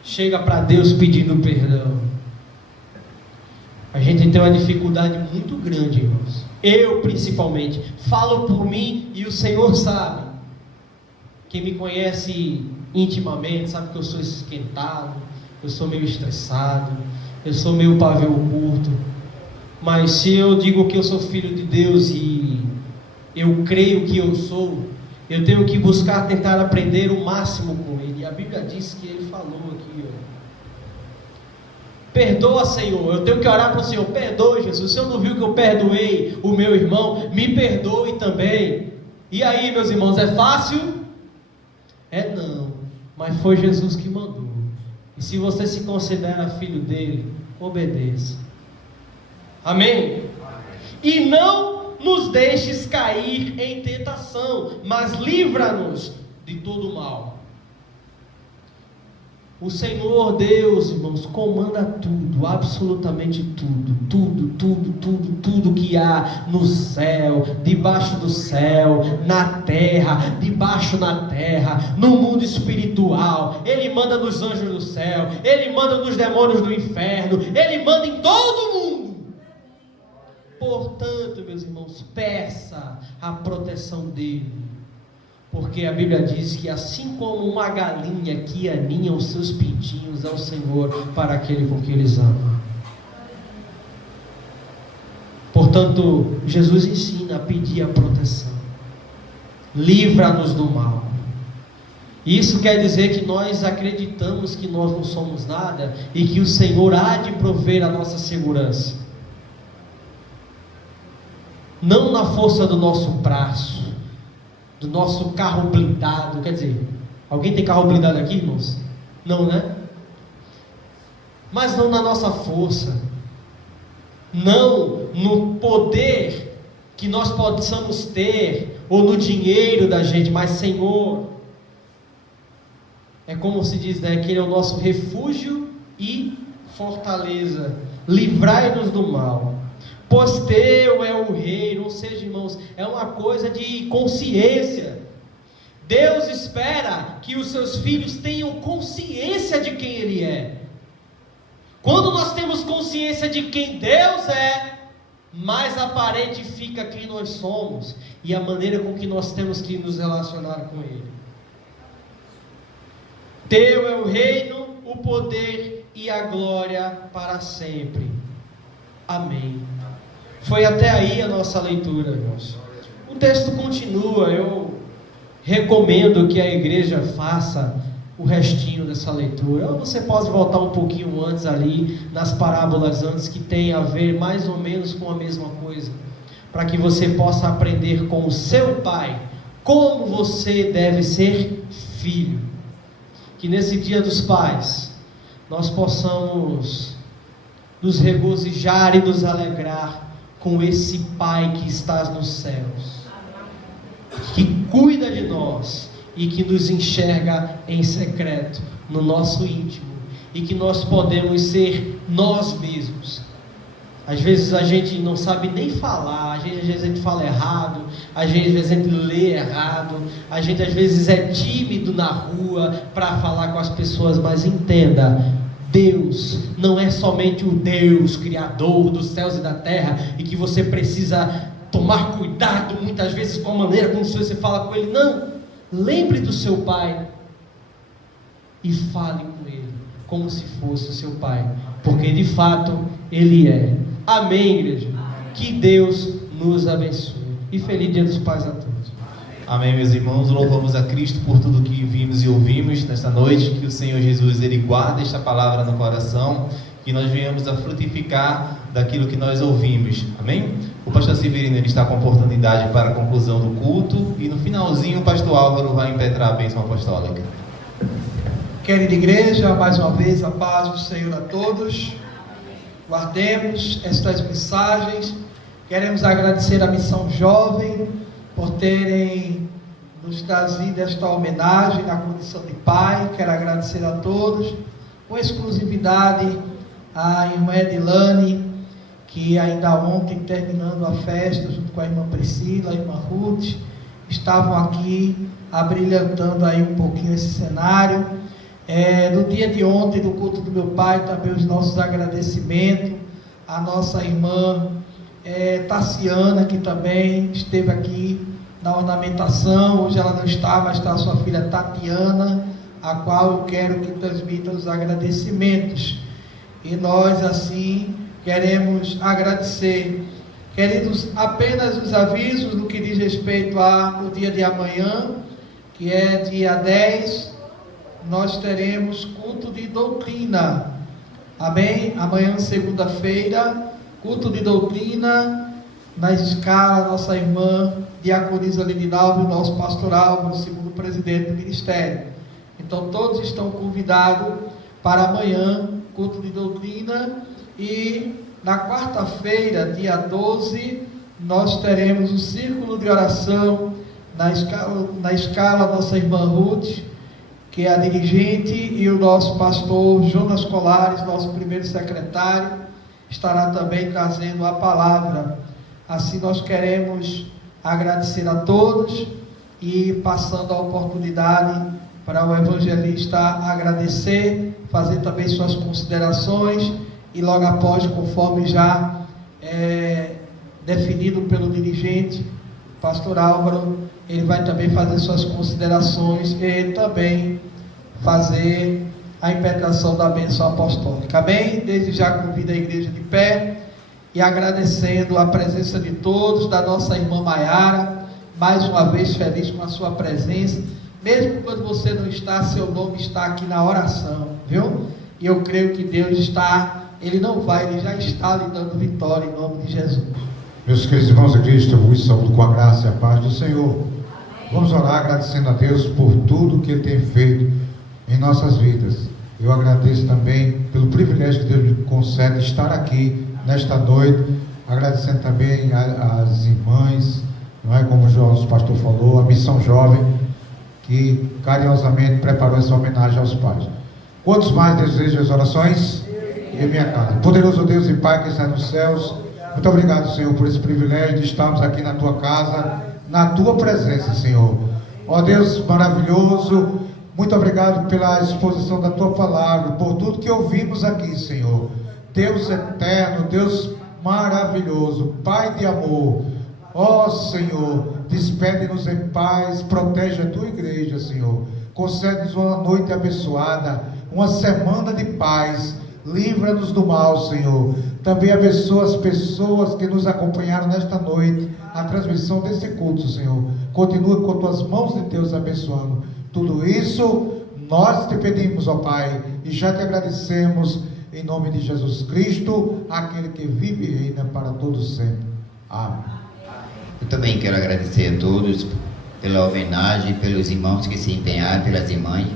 chega para Deus pedindo perdão? A gente tem uma dificuldade muito grande, irmãos. Eu principalmente falo por mim e o Senhor sabe. Quem me conhece intimamente sabe que eu sou esquentado, eu sou meio estressado, eu sou meio pavio curto. Mas se eu digo que eu sou filho de Deus e eu creio que eu sou, eu tenho que buscar tentar aprender o máximo com Ele. E a Bíblia diz que Ele falou aqui, ó: perdoa, Senhor. Eu tenho que orar para o Senhor: perdoa, Jesus. O Senhor não viu que eu perdoei o meu irmão? Me perdoe também. E aí, meus irmãos, é fácil? É não, mas foi Jesus que mandou. E se você se considera filho dele, obedeça. Amém? E não nos deixes cair em tentação, mas livra-nos de todo mal. O Senhor Deus, irmãos, comanda tudo, absolutamente tudo, tudo que há no céu, debaixo do céu, na terra, debaixo na terra, no mundo espiritual. Ele manda nos anjos do céu, Ele manda nos demônios do inferno, Ele manda em todo mundo. Portanto, meus irmãos, peça a proteção dEle. Porque a Bíblia diz que assim como uma galinha que aninha os seus pintinhos ao Senhor para aquele com que eles amam. Portanto, Jesus ensina a pedir a proteção. Livra-nos do mal. Isso quer dizer que nós acreditamos que nós não somos nada e que o Senhor há de prover a nossa segurança. Não na força do nosso braço, do nosso carro blindado. Quer dizer, alguém tem carro blindado aqui, irmãos? Não, né? Mas não na nossa força, não no poder que nós possamos ter, ou no dinheiro da gente, mas Senhor, é como se diz, né, que Ele é o nosso refúgio e fortaleza. Livrai-nos do mal, pois teu é o reino. Ou seja, irmãos, é uma coisa de consciência. Deus espera que os seus filhos tenham consciência de quem Ele é. Quando nós temos consciência de quem Deus é, mais aparente fica quem nós somos e a maneira com que nós temos que nos relacionar com Ele. Teu é o reino, o poder e a glória para sempre. Amém. Foi até aí a nossa leitura, irmãos. O texto continua. Eu recomendo que a igreja faça o restinho dessa leitura. Ou você pode voltar um pouquinho antes ali, nas parábolas antes, que tem a ver mais ou menos com a mesma coisa, para que você possa aprender com o seu pai como você deve ser filho. Que nesse dia dos pais nós possamos nos regozijar e nos alegrar com esse Pai que está nos céus, que cuida de nós e que nos enxerga em secreto, no nosso íntimo, e que nós podemos ser nós mesmos. Às vezes a gente não sabe nem falar, às vezes a gente fala errado, às vezes a gente lê errado, a gente às vezes é tímido na rua para falar com as pessoas, mas entenda, Deus não é somente o Deus Criador dos céus e da terra, e que você precisa tomar cuidado muitas vezes com a maneira como você fala com Ele. Não, lembre do seu Pai e fale com Ele como se fosse o seu Pai, porque de fato Ele é. Amém, igreja? Que Deus nos abençoe e feliz Dia dos Pais a todos. Amém, meus irmãos. Louvamos a Cristo por tudo que vimos e ouvimos nesta noite. Que o Senhor Jesus, Ele guarde esta palavra no coração, que nós venhamos a frutificar daquilo que nós ouvimos. Amém? O pastor Severino, ele está com oportunidade para a conclusão do culto, e no finalzinho o pastor Álvaro vai impetrar a bênção apostólica. Querida igreja, mais uma vez a paz do Senhor a todos. Guardemos estas mensagens. Queremos agradecer a Missão Jovem por terem nos trazido esta homenagem na condição de pai. Quero agradecer a todos, com exclusividade a irmã Edilane, que ainda ontem, terminando a festa, junto com a irmã Priscila, a irmã Ruth, estavam aqui abrilhantando aí um pouquinho esse cenário. No dia de ontem, do culto do meu pai, também os nossos agradecimentos à nossa irmã Tassiana, que também esteve aqui na ornamentação. Hoje ela não está, mas está a sua filha Tatiana, a qual eu quero que transmita os agradecimentos. E nós assim queremos agradecer. Queridos, apenas os avisos no que diz respeito ao dia de amanhã, que é dia 10, nós teremos culto de doutrina. Amém? Amanhã, segunda-feira, culto de doutrina, na escala, nossa irmã Diaconisa Lidinalva e o nosso pastoral, o segundo presidente do ministério. Então todos estão convidados para amanhã, culto de doutrina. E na quarta-feira, dia 12, nós teremos o círculo de oração na escala nossa irmã Ruth, que é a dirigente, e o nosso pastor Jonas Colares, nosso primeiro secretário, estará também trazendo a palavra. Assim nós queremos agradecer a todos e passando a oportunidade para o evangelista agradecer, fazer também suas considerações e logo após, conforme já definido pelo dirigente, pastor Álvaro, ele vai também fazer suas considerações e também fazer a impetração da bênção apostólica. Amém? Desde já convido a igreja de pé e agradecendo a presença de todos, da nossa irmã Maiara, mais uma vez feliz com a sua presença, mesmo quando você não está, seu nome está aqui na oração, viu? E eu creio que Deus está, Ele não vai, Ele já está lhe dando vitória em nome de Jesus. Meus queridos irmãos em Cristo, eu vos saúdo com a graça e a paz do Senhor. Vamos orar agradecendo a Deus por tudo que Ele tem feito em nossas vidas. Eu agradeço também pelo privilégio que Deus me concede de estar aqui nesta noite, agradecendo também às irmãs, não é, como o nosso pastor falou, a Missão Jovem, que carinhosamente preparou essa homenagem aos pais. Quantos mais desejam as orações? Em minha casa. Poderoso Deus e Pai que está nos céus, muito obrigado, Senhor, por esse privilégio de estarmos aqui na Tua casa, na Tua presença, Senhor. Ó Deus maravilhoso, muito obrigado pela exposição da Tua palavra, por tudo que ouvimos aqui, Senhor. Deus eterno, Deus maravilhoso, Pai de amor. Ó Senhor, despede-nos em paz, protege a Tua igreja, Senhor. Concede-nos uma noite abençoada, uma semana de paz. Livra-nos do mal, Senhor. Também abençoa as pessoas que nos acompanharam nesta noite, a transmissão desse culto, Senhor. Continua com Tuas mãos de Deus abençoando. Tudo isso nós te pedimos, ó Pai, e já te agradecemos em nome de Jesus Cristo, aquele que vive e reina para todos sempre. Amém. Eu também quero agradecer a todos pela homenagem, pelos irmãos que se empenharam, pelas irmãs,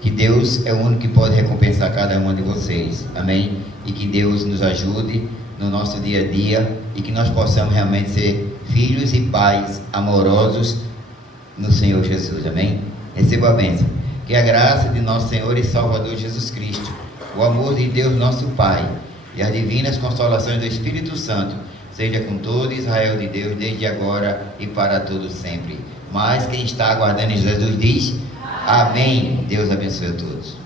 que Deus é o único que pode recompensar cada uma de vocês, amém? E que Deus nos ajude no nosso dia a dia e que nós possamos realmente ser filhos e pais amorosos no Senhor Jesus, amém? Receba a bênção. Que a graça de nosso Senhor e Salvador Jesus Cristo, o amor de Deus nosso Pai e as divinas consolações do Espírito Santo seja com todo Israel de Deus, desde agora e para todos sempre. Mas quem está aguardando em Jesus diz: amém. Deus abençoe a todos.